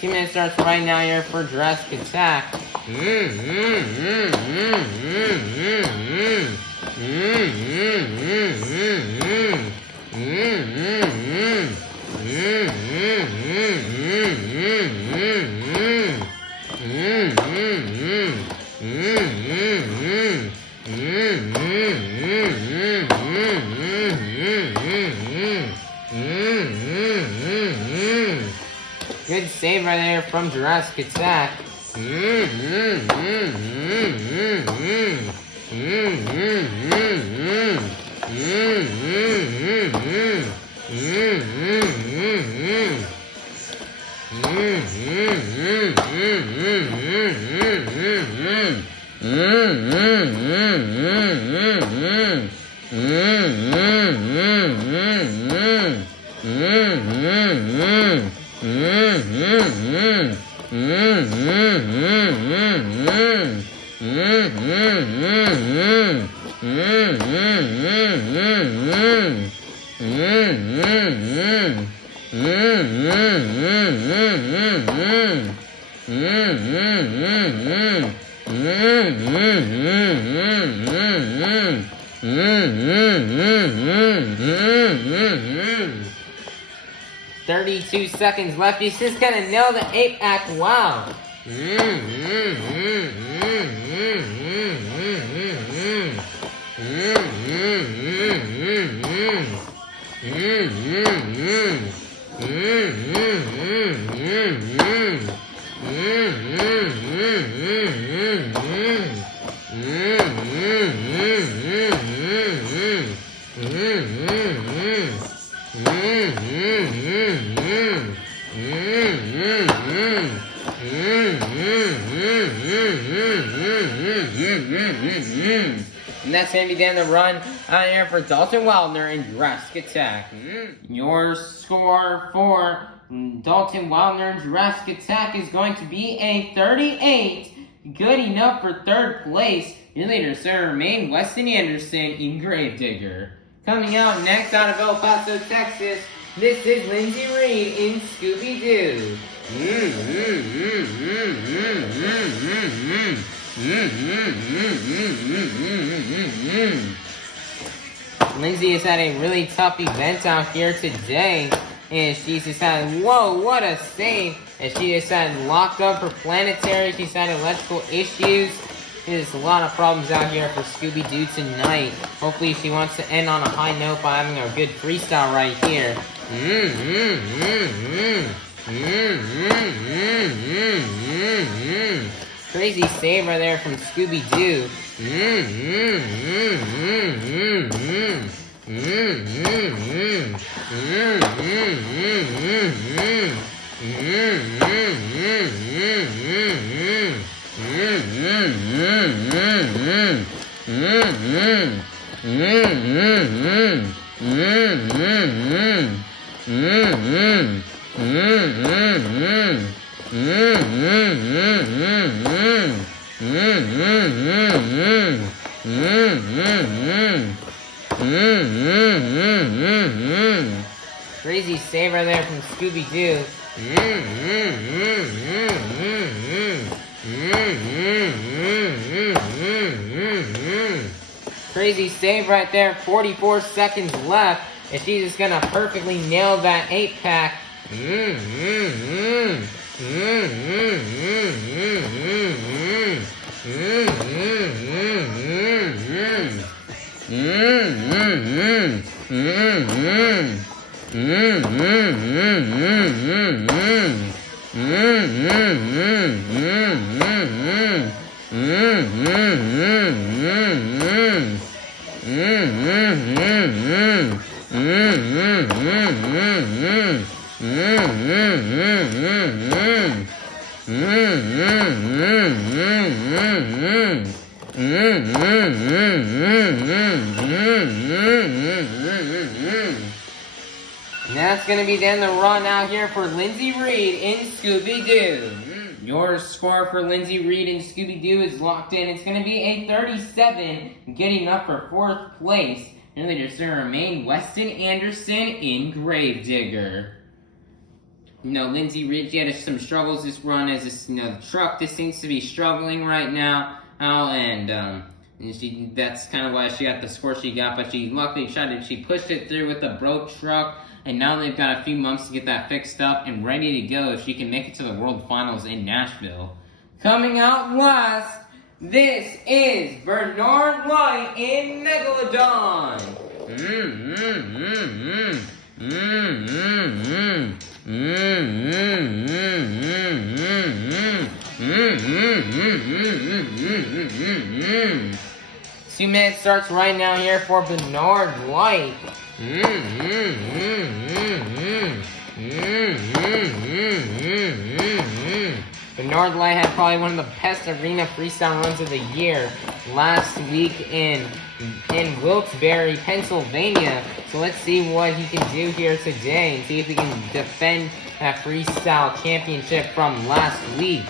2 minutes starts right now here for Jurassic Attack. Good save right there from Jurassic Attack. Seconds left. He's just gonna nail the ape act. Wow. And that's going to be down the run out here for Dalton Widner and Jurassic Attack. Your score for Dalton Widner and Jurassic Attack is going to be a 38. Good enough for third place. Your leader, sir, remain Weston in Gravedigger. Coming out next out of El Paso, Texas, this is Linsey in Scooby-Doo. Linsey has had a really tough event out here today, and she's just had, whoa, what a save, and she just had locked up her planetary. She's had electrical issues. There's a lot of problems out here for Scooby-Doo tonight. Hopefully she wants to end on a high note by having a good freestyle right here. Crazy save right there from Scooby-Doo. Crazy save right there from Scooby-Doo. Crazy save right there. 44 seconds left. if she's just gonna perfectly nail that 8-pack. That's gonna be then the run out here for Linsey Reed in Scooby-Doo. Your score for Linsey Reed in Scooby-Doo is locked in. It's gonna be a 37, getting up for 4th place. And then just gonna remain Weston Anderson in Gravedigger. Linsey Reed, she had some struggles this run as this, the truck just seems to be struggling right now. That's kind of why she got the score she got, but she luckily she pushed it through with the broke truck, and now they've got a few months to get that fixed up and ready to go if she can make it to the World Finals in Nashville. Coming out last, this is Bernard Lyght in Megalodon. Two minutes starts right now here for Bernard Lyght. Bernard Lyght had probably one of the best arena freestyle runs of the year last week in Wilkes-Barre, Pennsylvania. So let's see what he can do here today and see if he can defend that freestyle championship from last week.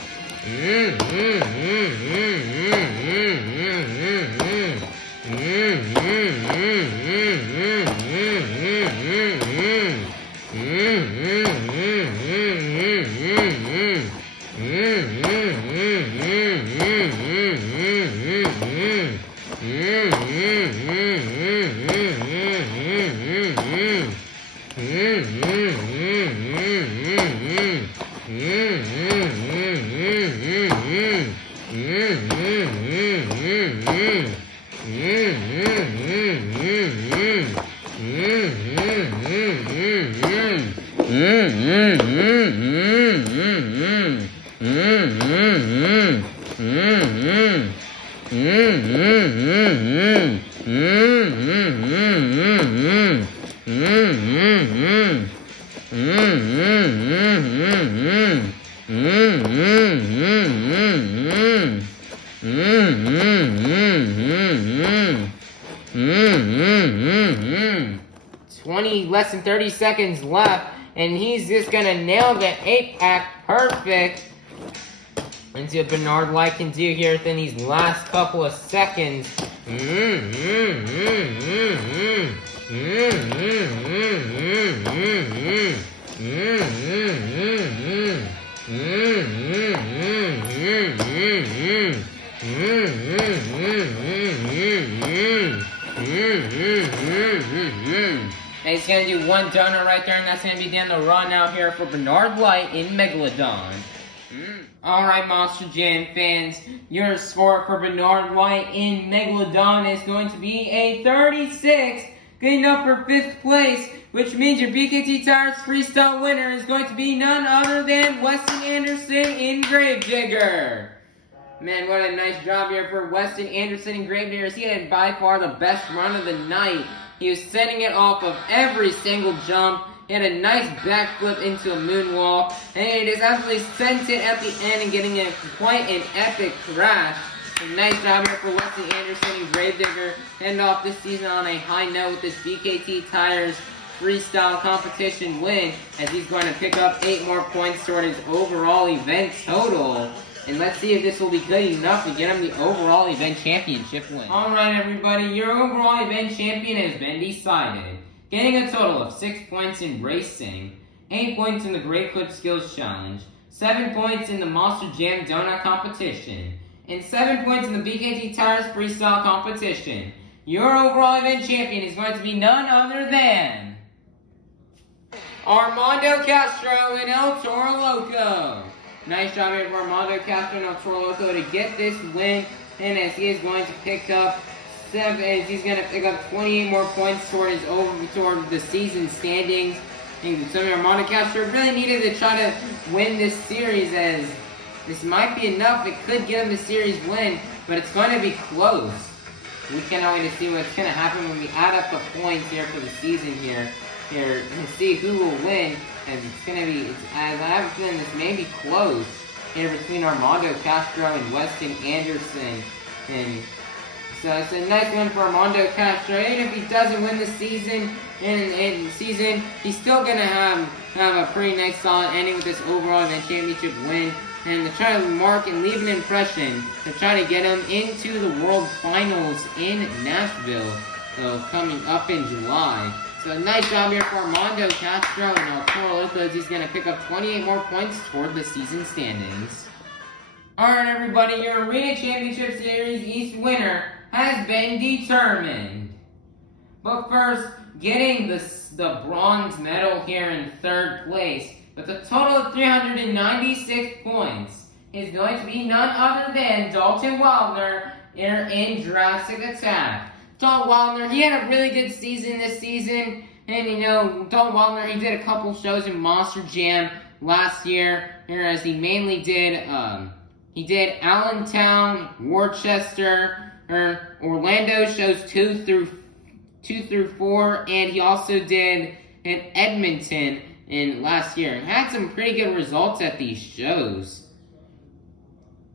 Less than 30 seconds left, and he's just gonna nail the 8-pack perfect. And see what Bernard Lyght can do here within these last couple of seconds. And he's going to do one donut right there, and that's going to be down the run out here for Bernard Lyght in Megalodon. Alright, Monster Jam fans, your score for Bernard Lyght in Megalodon is going to be a 36, getting up for 5th place, which means your BKT Tires Freestyle winner is going to be none other than Weston Anderson in Gravedigger. Man, what a nice job here for Weston Anderson in Gravedigger. He had by far the best run of the night. He was setting it off of every single jump. He had a nice backflip into a moonwalk, and he just absolutely sent it at the end and getting quite an epic crash. A nice job here for Weston Anderson in Gravedigger. End off this season on a high note with this BKT Tires Freestyle competition win, as he's going to pick up 8 more points toward his overall event total. And let's see if this will be good enough to get him the overall event championship win. Alright everybody, your overall event champion has been decided. Getting a total of 6 points in racing, 8 points in the Great Clip Skills Challenge, 7 points in the Monster Jam Donut Competition, and 7 points in the BKT Tires Freestyle Competition. Your overall event champion is going to be none other than Armando Castro and El Toro Loco. Nice job here for Armando Castro and El Toro Loco to get this win. And as he is going to pick up 28 more points toward the season standings. And so Armando Castro really needed to try to win this series, as this might be enough. It could give him the series win, but it's going to be close. We cannot wait to see what's going to happen when we add up the points here for the season here to see who will win. And it's going to be, as I have a feeling, this may be close here between Armando Castro and Weston Anderson. And so it's a nice win for Armando Castro. Even if he doesn't win the season, he's still going to have a pretty nice solid ending with this overall championship win. And to try to mark and leave an impression to try to get him into the World Finals in Nashville, coming up in July. So nice job here for Armando Castro and El Toro Loco, as he's going to pick up 28 more points toward the season standings. Alright everybody, your Arena Championship Series East winner has been determined. But first, getting the bronze medal here in third place with a total of 396 points is going to be none other than Dalton Widner in Jurassic Attack. Dalton Widner, he had a really good season this season, and Dalton Widner, he did a couple shows in Monster Jam last year, as he mainly did, he did Allentown, Worcester, Orlando shows 2 through 4, and he also did in Edmonton last year, and had some pretty good results at these shows.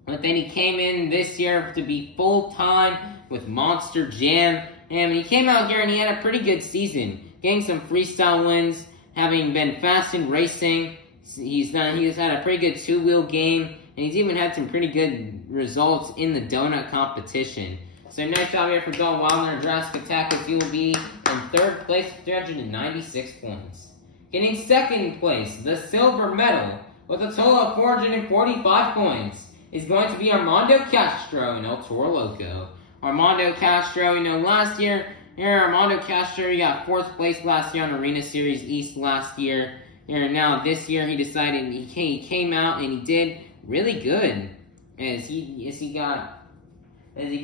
But then he came in this year to be full-time with Monster Jam, and he came out here and he had a pretty good season, getting some freestyle wins, having been fast in racing. He's had a pretty good two-wheel game, and he's even had some pretty good results in the donut competition. So nice job here for Dalton Widner in Jurassic Attack, as he will be in third place with 396 points. Getting second place, the silver medal, with a total of 445 points, is going to be Armando Castro and El Toro Loco. Armando Castro, last year, Armando Castro, he got 4th place last year on Arena Series East last year. And now this year he decided he came out and he did really good. As he got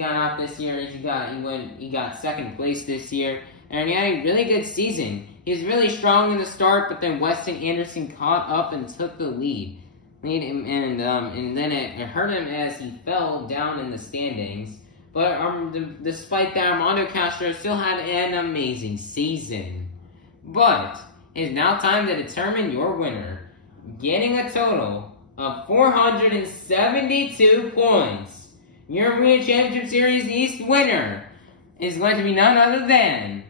out this year, he got 2nd place this year, and he had a really good season. He was really strong in the start, but then Weston Anderson caught up and took the lead. And then it hurt him as he fell down in the standings. But despite that, Armando Castro still had an amazing season. But it's now time to determine your winner, getting a total of 472 points. Your Arena Championship Series East winner is going to be none other than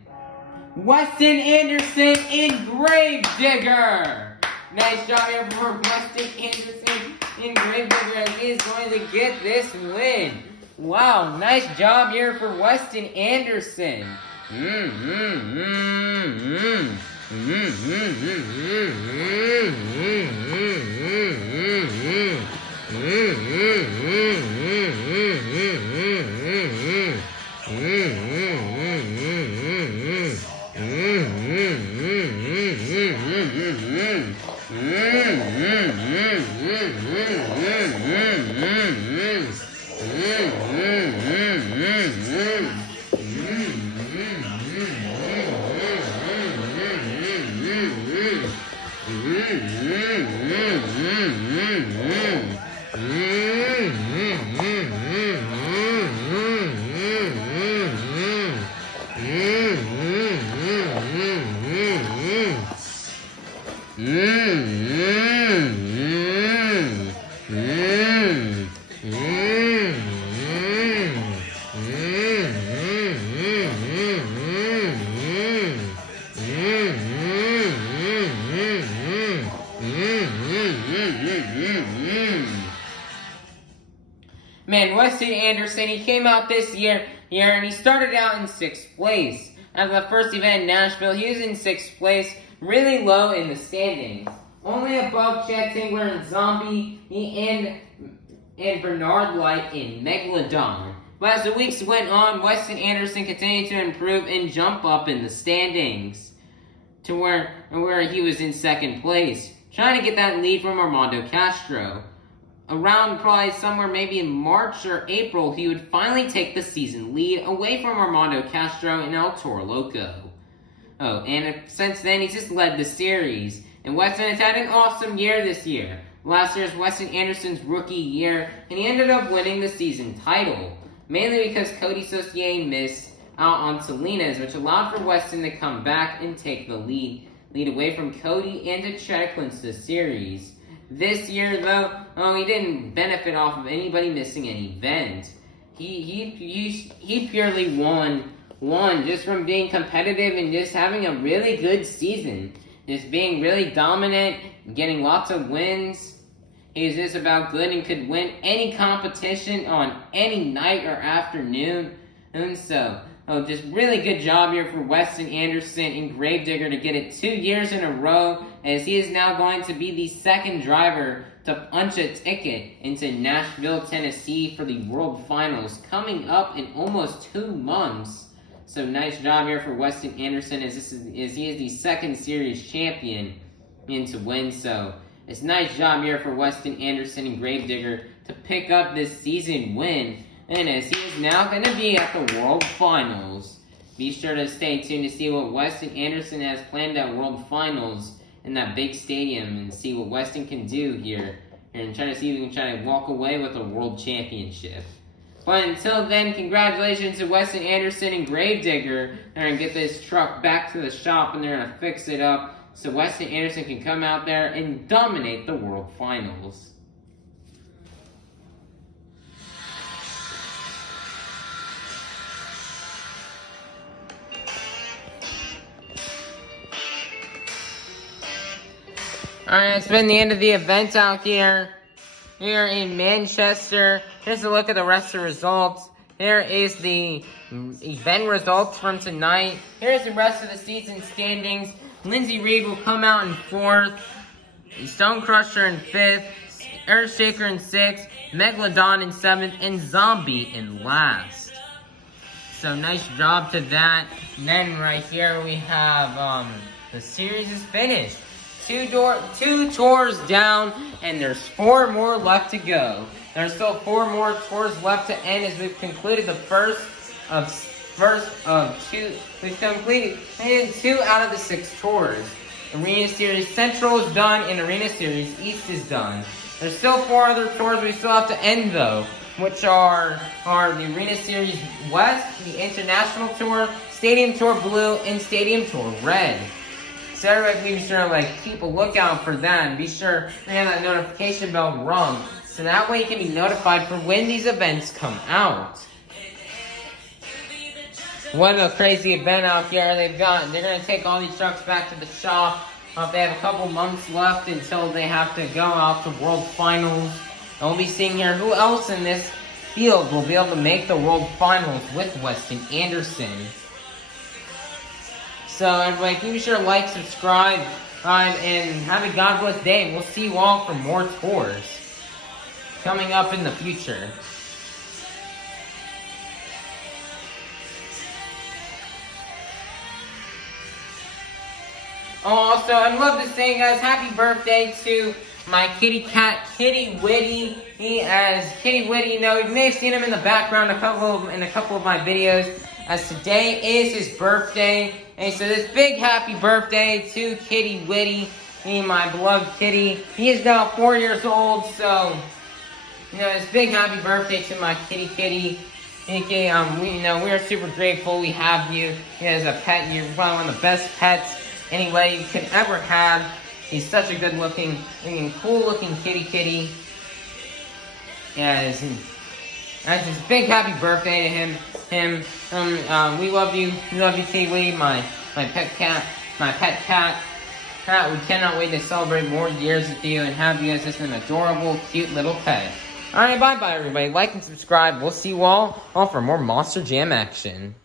Weston Anderson in Gravedigger. Nice job here for Weston Anderson in Gravedigger, as he is going to get this win. Wow, nice job here for Weston Anderson. Man, Weston Anderson, he came out this year and he started out in 6th place. At the first event in Nashville, he was in 6th place, really low in the standings. Only above Chad Tingler and Zombie and Bernard Lyght in Megalodon. But as the weeks went on, Weston Anderson continued to improve and jump up in the standings. to where he was in second place, trying to get that lead from Armando Castro. Around probably somewhere maybe in March or April, he would finally take the season lead away from Armando Castro and El Toro Loco. Oh, and since then, he's just led the series. And Weston has had an awesome year this year. Last year's Weston Anderson's rookie year, and he ended up winning the season title. Mainly because Cody Saucier missed out on Salinas, which allowed for Weston to come back and take the lead away from Cody and to try to clinch the series. This year, though, he didn't benefit off of anybody missing an event. He purely won just from being competitive and just having a really good season. Just being really dominant, getting lots of wins. He was just about good and could win any competition on any night or afternoon. And so, just really good job here for Weston Anderson and Gravedigger to get it 2 years in a row, as he is now going to be the second driver to punch a ticket into Nashville, Tennessee for the World Finals coming up in almost 2 months. So nice job here for Weston Anderson, as he is the second series champion and to win. So it's a nice job here for Weston Anderson and Gravedigger to pick up this season win. And as he is now going to be at the World Finals. Be sure to stay tuned to see what Weston Anderson has planned at World Finals in that big stadium and see what Weston can do here. And try to see if we can try to walk away with a world championship. But until then, congratulations to Weston Anderson and Gravedigger. They're going to get this truck back to the shop and they're going to fix it up so Weston Anderson can come out there and dominate the World Finals. Alright, it's been the end of the event out here in Manchester. Here's a look at the rest of the results. Here is the event results from tonight. Here's the rest of the season standings. Linsey Reed will come out in 4th, Stone Crusher in 5th, Earthshaker in 6th, Megalodon in 7th, and Zombie in last. So nice job to that. And then right here we have the series is finished. Two tours down, and there's 4 more left to go. There's still 4 more tours left to end as we've concluded the first of 2. We've completed 2 out of the 6 tours. Arena Series Central is done, and Arena Series East is done. There's still 4 other tours we still have to end though, which are the Arena Series West, the International Tour, Stadium Tour Blue, and Stadium Tour Red. So everybody be sure to keep a lookout for that, and be sure to have that notification bell rung, so that way you can be notified for when these events come out. What a crazy event out here they've got. They're going to take all these trucks back to the shop. They have a couple months left until they have to go out to World Finals. And we'll be seeing here who else in this field will be able to make the World Finals with Weston Anderson. So everybody, be sure to like, subscribe, and have a God bless day. And we'll see you all for more tours coming up in the future. Oh, also, I'd love to say, guys, happy birthday to my kitty cat, Kitty Witty. Kitty Witty, you may have seen him in the background in a couple of my videos, as today is his birthday. And so this big happy birthday to Kitty Witty, my beloved kitty. He is now 4 years old, so, this big happy birthday to my kitty. We are super grateful we have you as a pet. You're probably one of the best pets anyway you could ever have. He's such a good looking, cool looking kitty. That's his big happy birthday to him. We love you, Kiwi, my pet cat. We cannot wait to celebrate more years with you and have you as just an adorable, cute little pet. Alright, bye everybody. Like and subscribe. We'll see you all for more Monster Jam action.